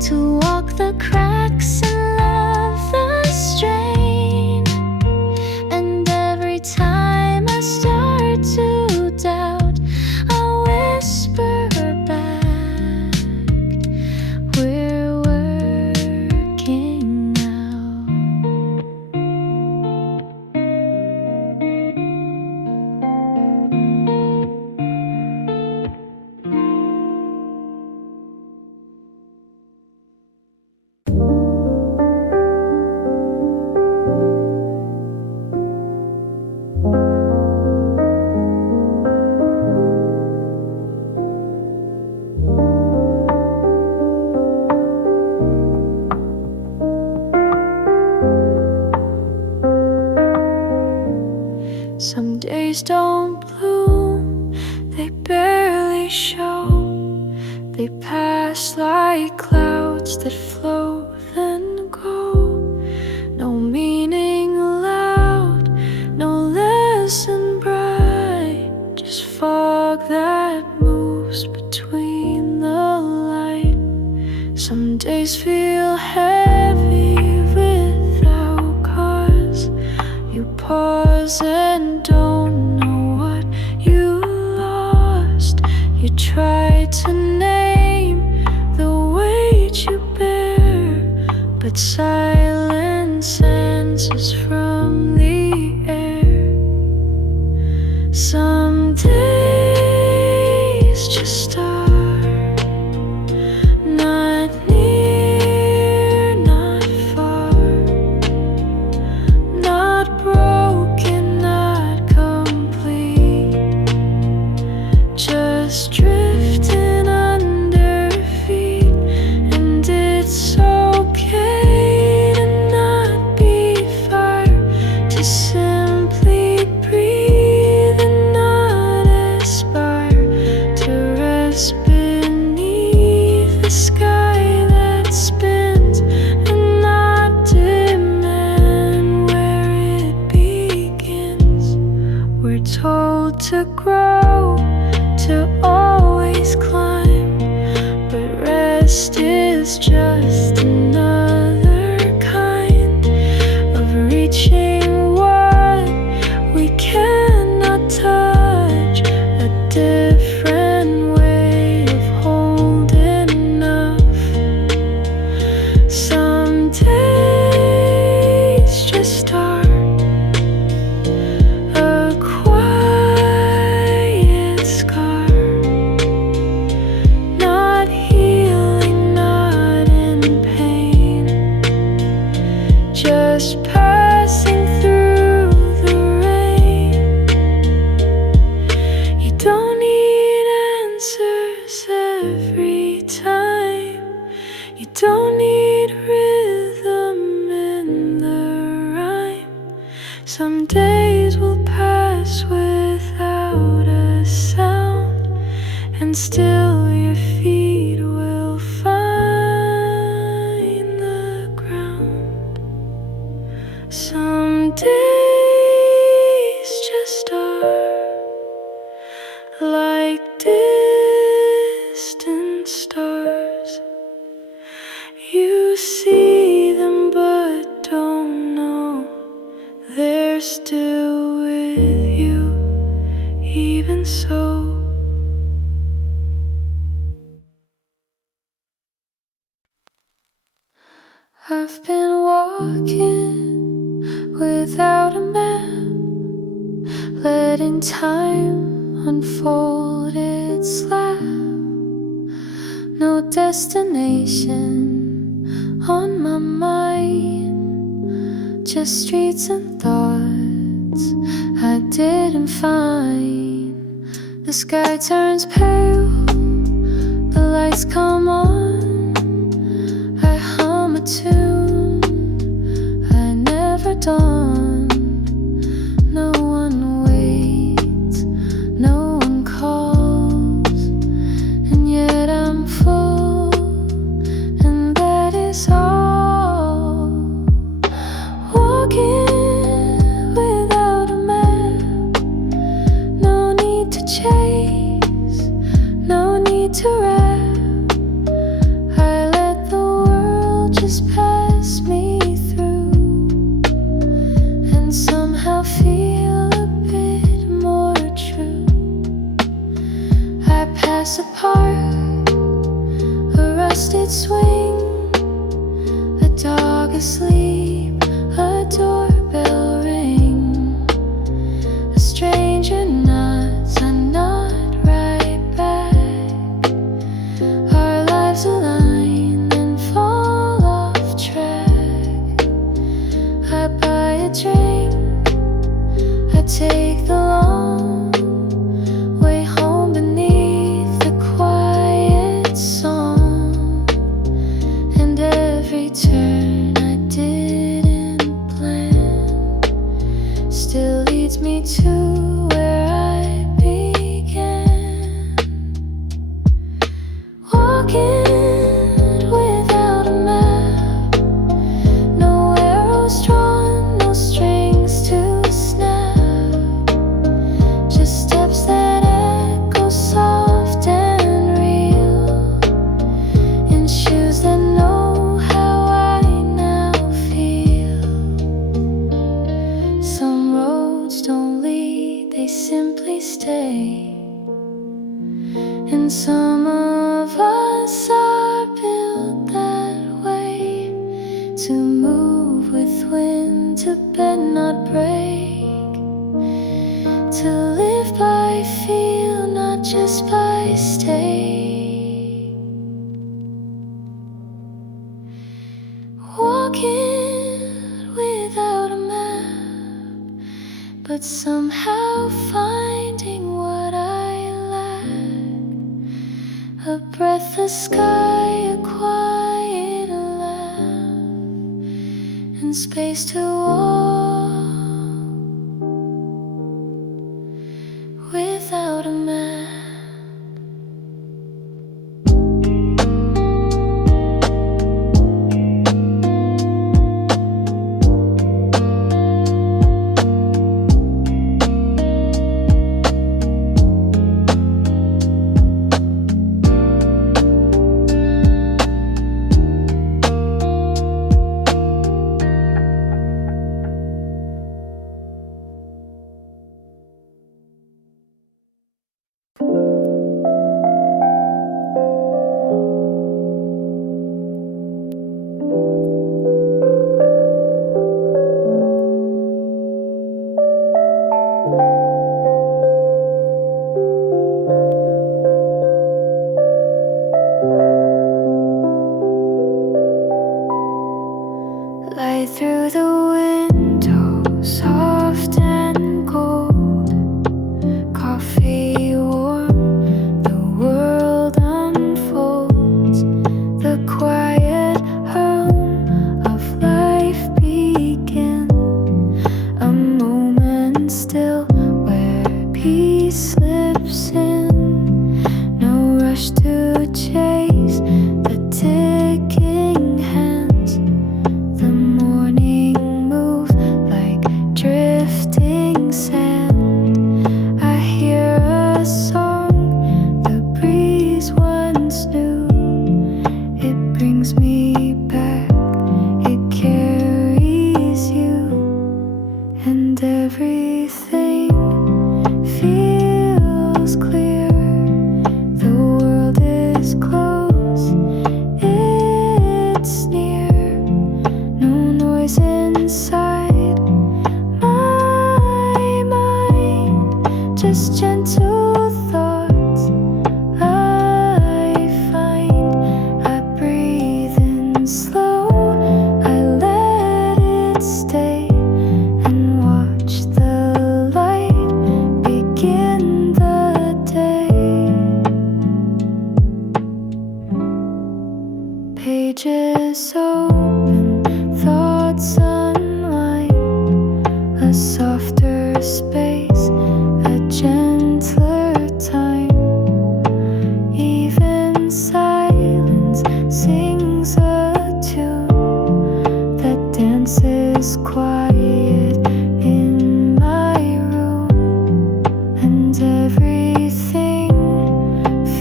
to walk the cracks and love the strain, and every time I start to doubt, I'll whisper back, we're working out. like clouds that flow then go. No meaning loud, no lesson bright, just fog that moves between the light. Some days feel heavy without cause. You pause and don't know what you lost. You try to name the weight you bear, but silence answers from the air. Some days just start, not near, not far, not broken, not complete, just drifting under feet. And it's okay to not be fire, to simply breathe and not aspire, to rest beneath the sky that spins and not demand where it begins. We're told to grow, to always climb, but rest is just another kind of reaching what we cannot touch, a different way of holding enough. Some days just start, a quiet scar, not healing, not in pain, just passing through the rain. You don't need answers every time. You don't need rhythm in the rhyme. Some days will pass without a sound, and still your feet will find the ground. Some days just are like distant stars. You see them but don't know they're still with you, even so. I've been walking without a map, letting time unfold its lap. No destination on my mind, just streets and thoughts I didn't find. The sky turns pale, the lights come on, I hum a tune I never done. No one waits, no one calls, and yet I'm full, and that is all. Walking without a map, no need to chase, no need to rap. I let the world just pass me through, and somehow feel a bit more true. I pass a park, a rusted swing, a dog asleep, a doorbell ring, a stranger nods, I nod right back. Our lives align and fall off track. I buy a drink, I take the long way home beneath the quiet song, and every turn I did stay. And some of us are built that way, to move with wind, to bend not break, to live by feel, not just by stay. Walking without a map, but somehow finding what I lack. A breathless sky, a quiet laugh, and space to walk without a map. Light through the window, soft and cold. Coffee warm, the world unfolds. The quiet hum of life begins. A moment still where peace slips in. No rush to chase the ticking hands. The morning moves like drifting sand. I hear a song the breeze once knew. It brings me back, it carries you, and everything feels clear. The world is close, it's near. No noise inside my mind, just gentle thoughts I find. I breathe in slow, I let it stay, and watch the light begin the day. Pages open, thoughts unwind. A softer space, a gentler time. Even silence sings a tune that dances quiet in my room, and everything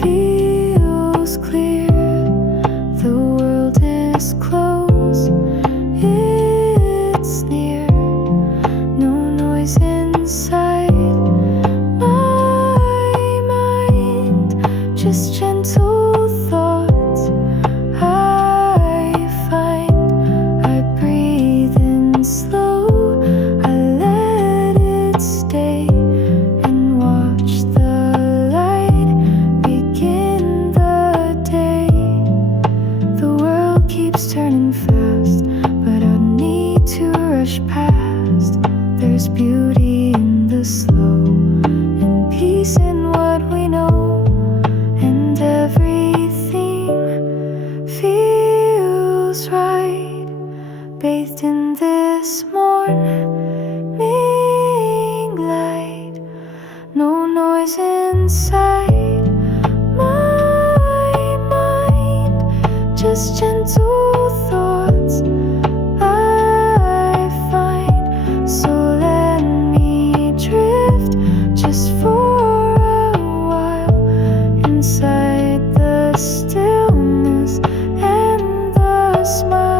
feels clear. The world is close, it's near. No noise inside my mind, just gentle thoughts I find. I breathe in slow, I let it stay, and watch the light begin the day. The world keeps turning fast, but I need to rush past. There's beauty in the slow, and peace in what we know, and everything feels right, bathed in this morning light. No noise inside my mind, just gentle thoughts I find. So let me drift just for a while, inside the stillness and the smile.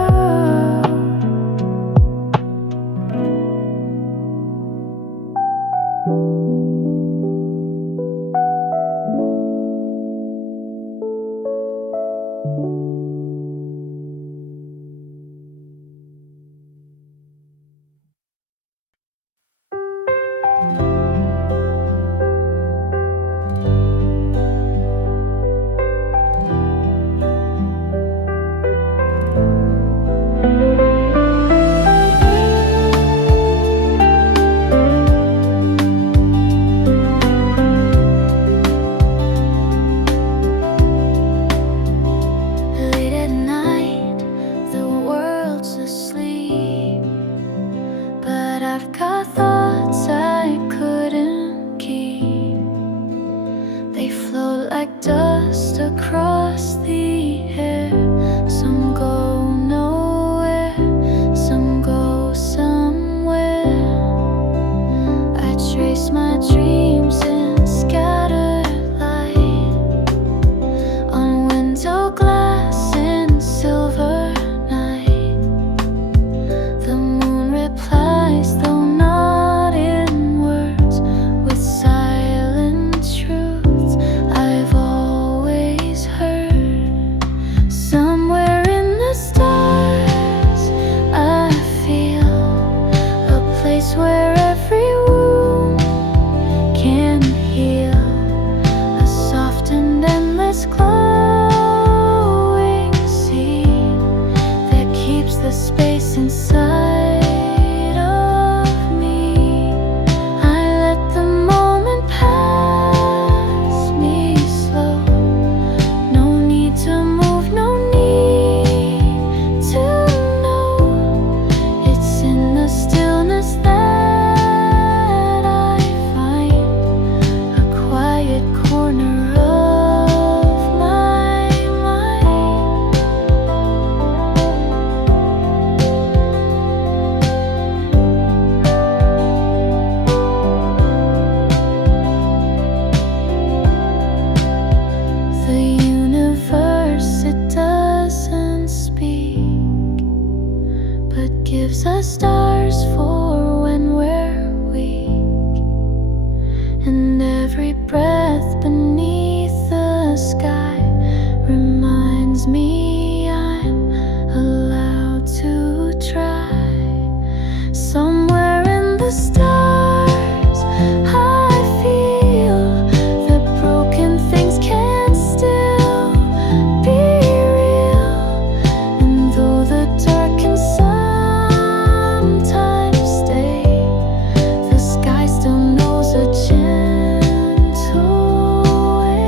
They float like dust across the air. Some go nowhere, some go somewhere. I trace my dreams in scattered light on window glass in silver night. The moon replies, though not in words, with silent truths I've always heard. Somewhere in the stars I feel a place where every wound can heal, a soft and endless glowing sea that keeps the space inside of me. I let the moment pass me slow. No need to move, no need to know. It's in the stillness that I find a quiet corner of my mind. The universe, it doesn't speak, but gives us stars for when we're weak. And every breath beneath the sky reminds me I'm allowed to try. Somewhere in the stars I feel that broken things can still be real. And though the dark can sometimes stay, the sky still knows a gentle way.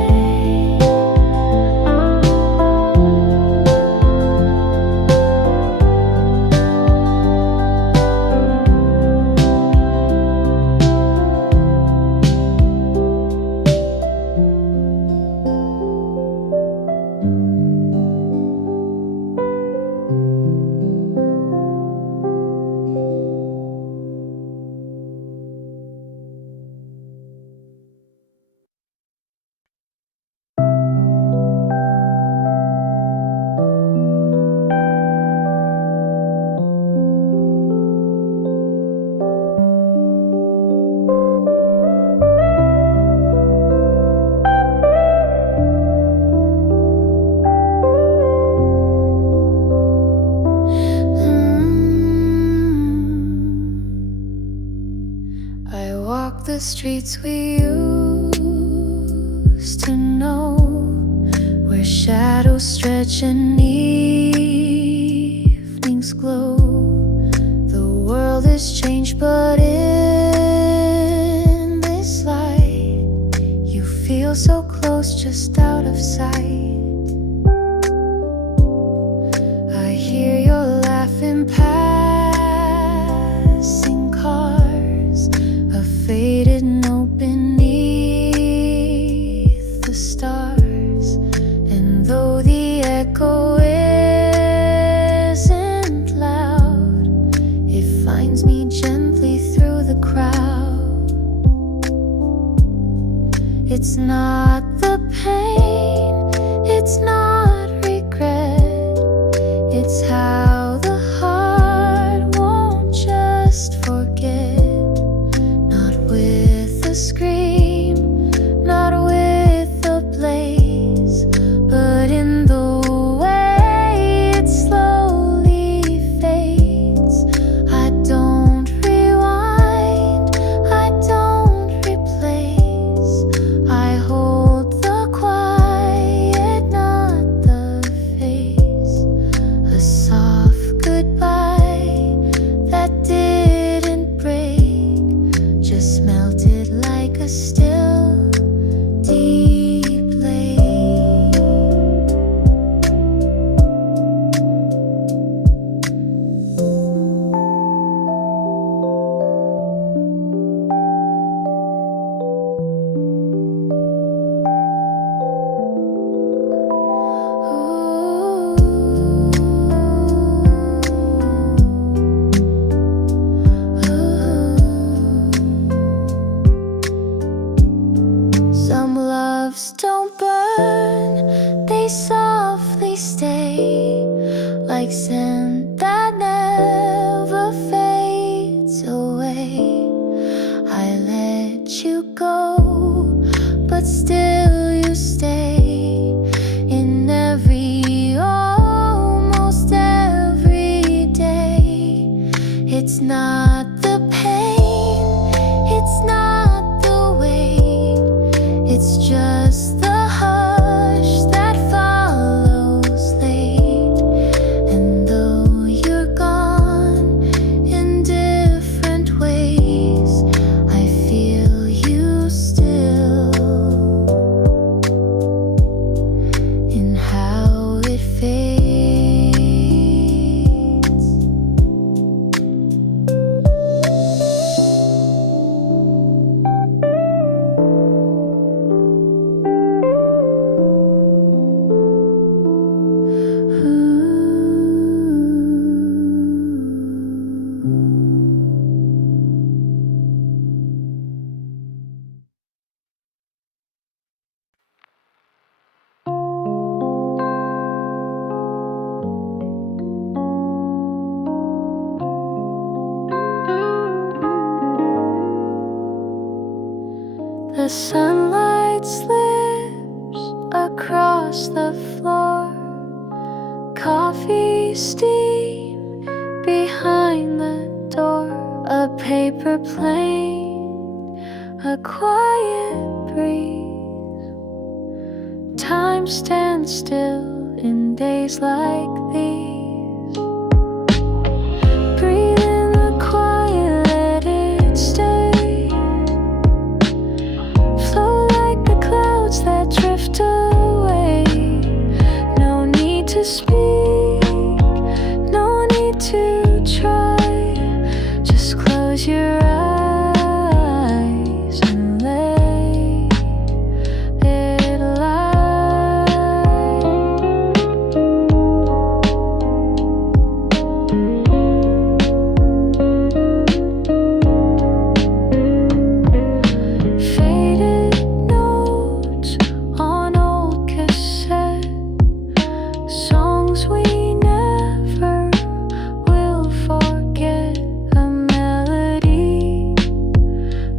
I walk the streets we used to know, where shadows stretch and evenings glow. The world has changed, but in this light, you feel so close, just out of sight. I hear your laughing passing cars, a faded note beneath the stars. And though the echo isn't loud, it finds me gently through the crowd. It's not the pain, it's not regret, it's how the heart won't just forget. Not with a scream, not with a blaze, but in the way it slowly fades. I don't rewind, I don't replace. I hold the quiet night loves don't burn, they softly stay, like scent that never fades away. I let you go, but still you stay in almost every day. It's not the pain, it's not the weight, it's just the hush that follows late. And though you're gone in different ways, I feel you still in how it fades. The sunlight slips across the floor, coffee steam behind the door, a paper plane, a quiet breeze. Time stands still in days like these. Breathe in the quiet, let it stay. Flow like the clouds that drift away. No need to speak, no need to try. Just close your eyes and let it lie. Faded notes on old cassette, songs we never will forget. A melody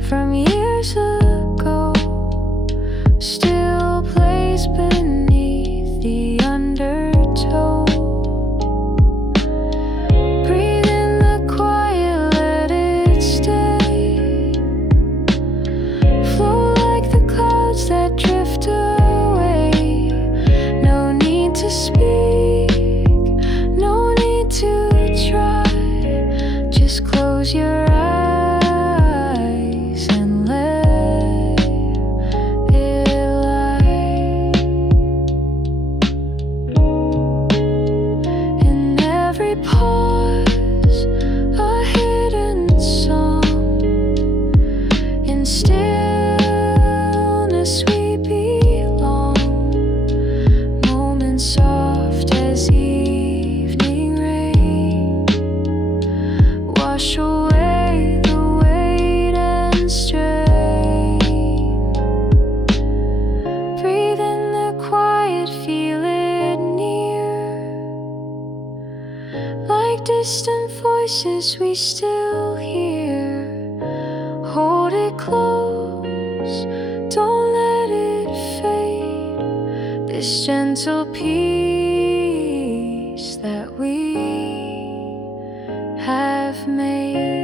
from years ago still plays beneath the undertow. Breathe in the quiet, let it stay. Flow like the clouds that drift away. No need to speak, no need to try. Just close your eyes and let it lie. In every pause, a hidden song. In stillness we belong. Moments soft as evening rain wash away the weight and strain. Breathe in the quiet, feel it near. Like distant voices we still hear. Hold it close, don't let it fade. This gentle peace that we have made.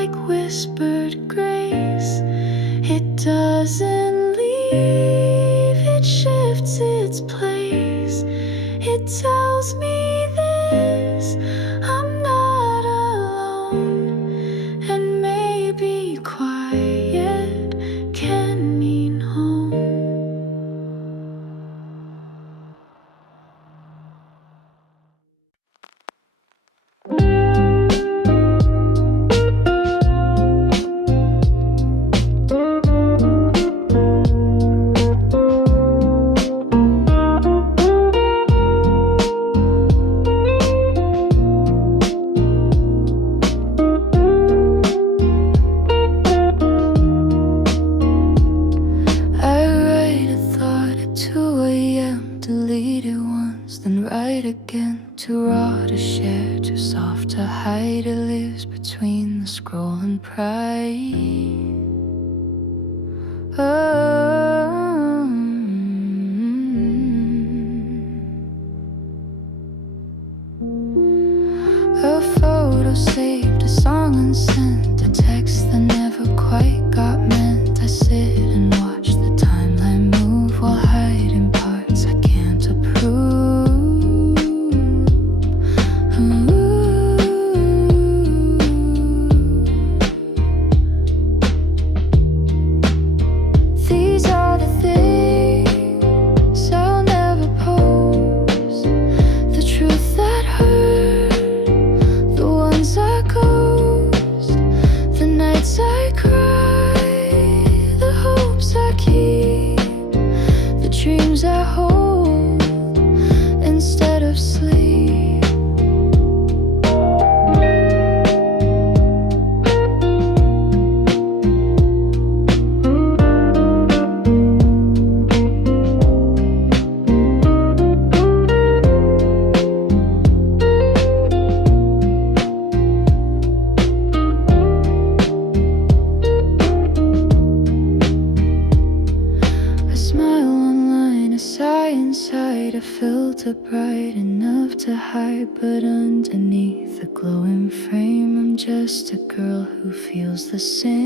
like whispered grace. It doesn't leave, it shifts its place. It tells me this, I'm not alone, and maybe quiet can mean home. Again, too raw to share, too soft to hide. It lives between the scroll and pride. A photo saved, a song unsent, a text that never quite got meant. I sit and watch the timeline move while hiding parts I can't approve. These are the things I'll never post, the truth that hurt, the ones I ghost, the nights I cry, the hopes I keep, the dreams I hold instead of sleep. A filter bright enough to hide, but underneath the glowing frame I'm just a girl who feels the same.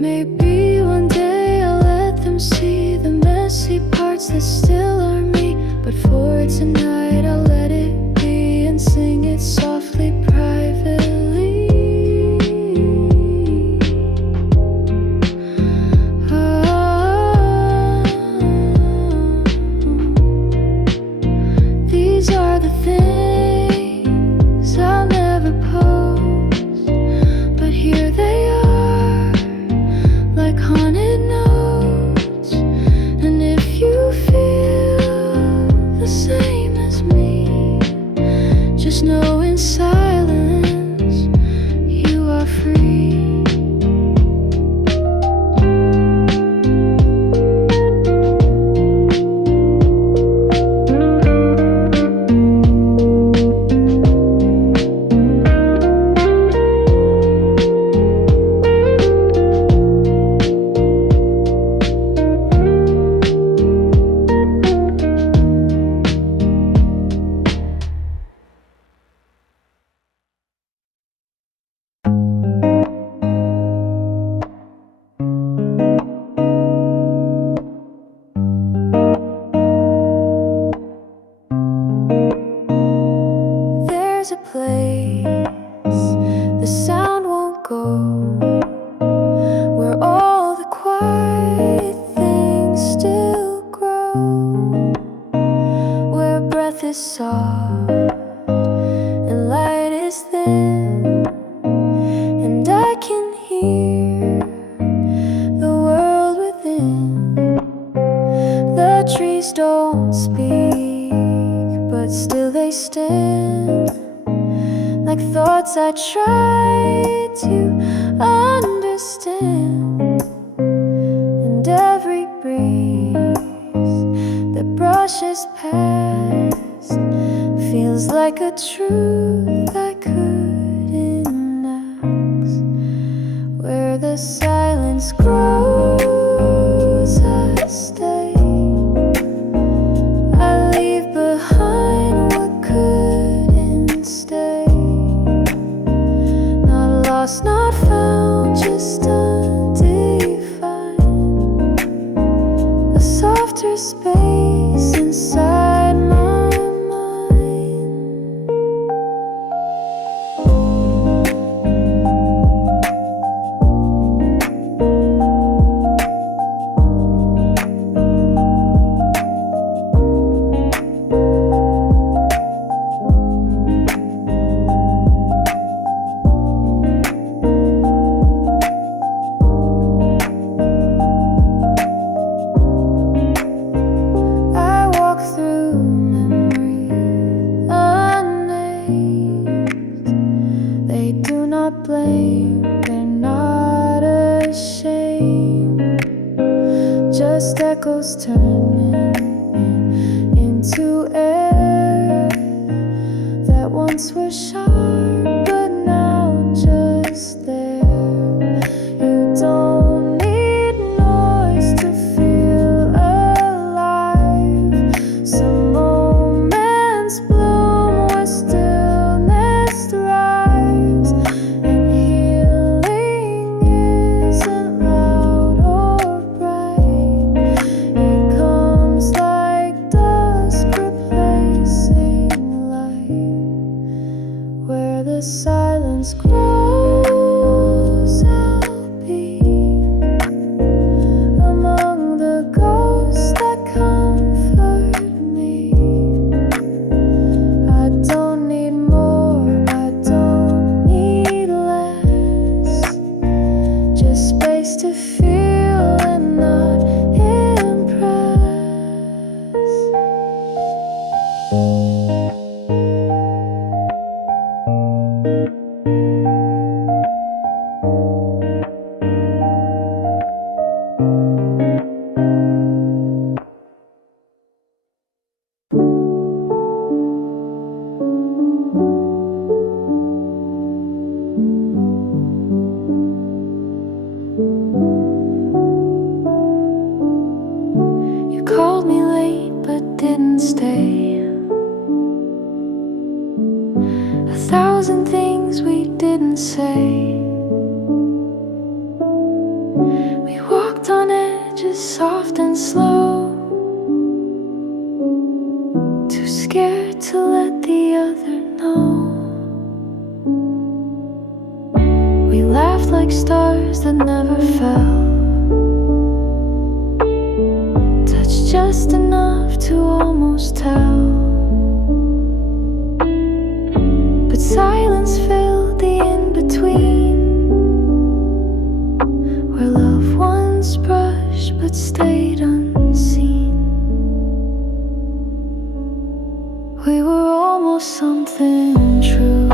Maybe one day I'll let them see the messy parts that still are me, but for tonight I'll let it be and sing it softly, privately. These are the things I'll never post, but here they are, like haunted notes. And if you feel the same as me, just know in silence you are free. There's a place the sound won't go, where all the quiet things still grow, where breath is soft and light is thin, and I can hear the world within. The trees don't speak, but still they stand, like thoughts I try to understand. And every breeze that brushes past feels like a truth I couldn't ask, where the silence grows. just echoes turning into air that once was sharp but now just there. You don't need noise to feel alive. Some moments bloom where stillness thrives, and healing isn't loud or bright. It comes like dusk replacing light, where the silence grows. I'll be among the ghosts that comfort me. I don't need more, I don't need less, just space to feel and not impress. You called me late but didn't stay. 1,000 things we didn't say. We walked on edges, soft and slow, too scared to let the other know. We laughed like stars that never fell, just enough to almost tell. But silence filled the in-between, where loved ones brushed but stayed unseen. We were almost something true,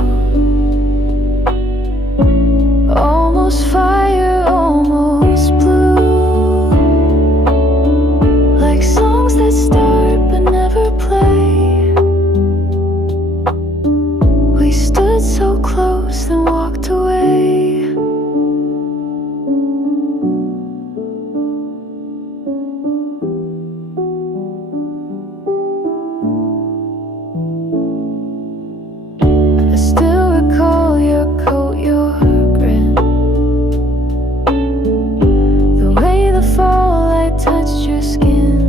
almost fire, almost blue, like songs that start but never play. We stood so close then walked away. I still recall your coat, your grin, the way the fall light touched your skin.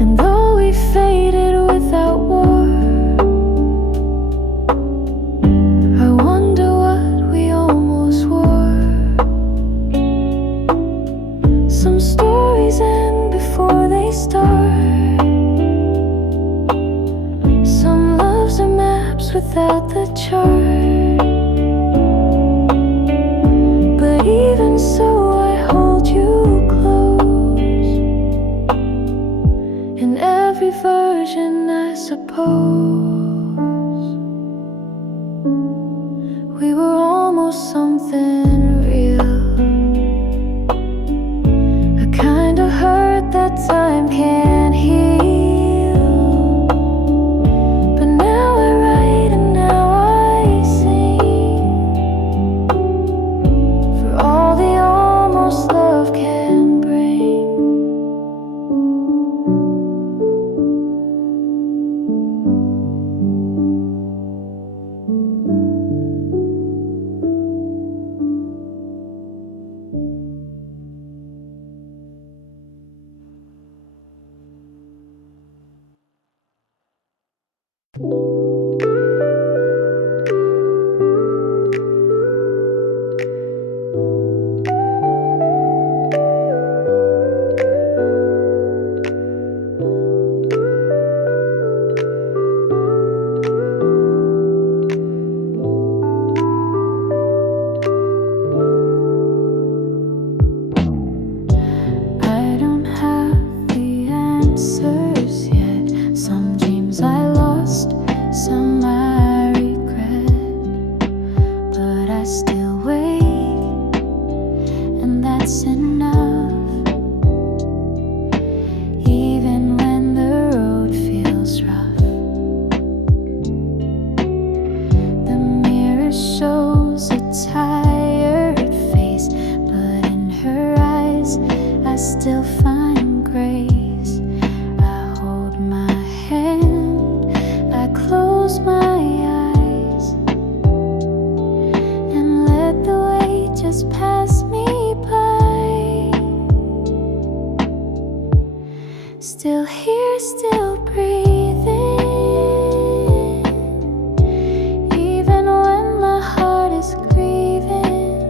And though we faded without war, I wonder what we almost wore. Some stories end before they start. Some loves are maps without the chart. But even so, I hold you close in every version, I suppose. We were almost something real, a kind of hurt that time can't heal. But now I write and now I and that's enough. Even when the road feels rough, the mirror shows a tired face, but in her eyes I still find grace. I hold my hand, I close my eyes, and let the weight just pass me by. Still here, still breathing, even when my heart is grieving.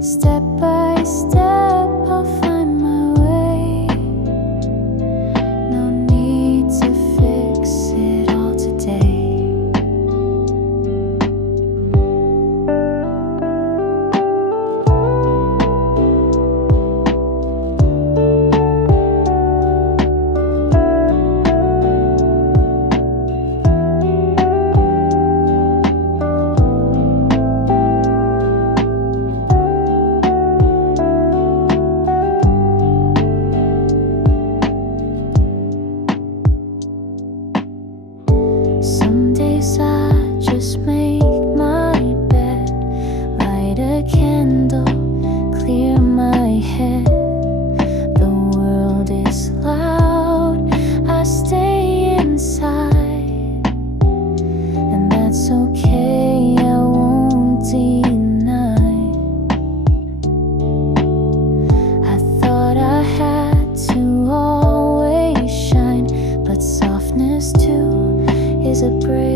Step by step I'll find my way. No need to fix it all today. Some days I just make my bed, light a candle, clear my head. The world is loud, I stay inside, and that's okay, I won't deny. I thought I had to always shine, but softness too is a brave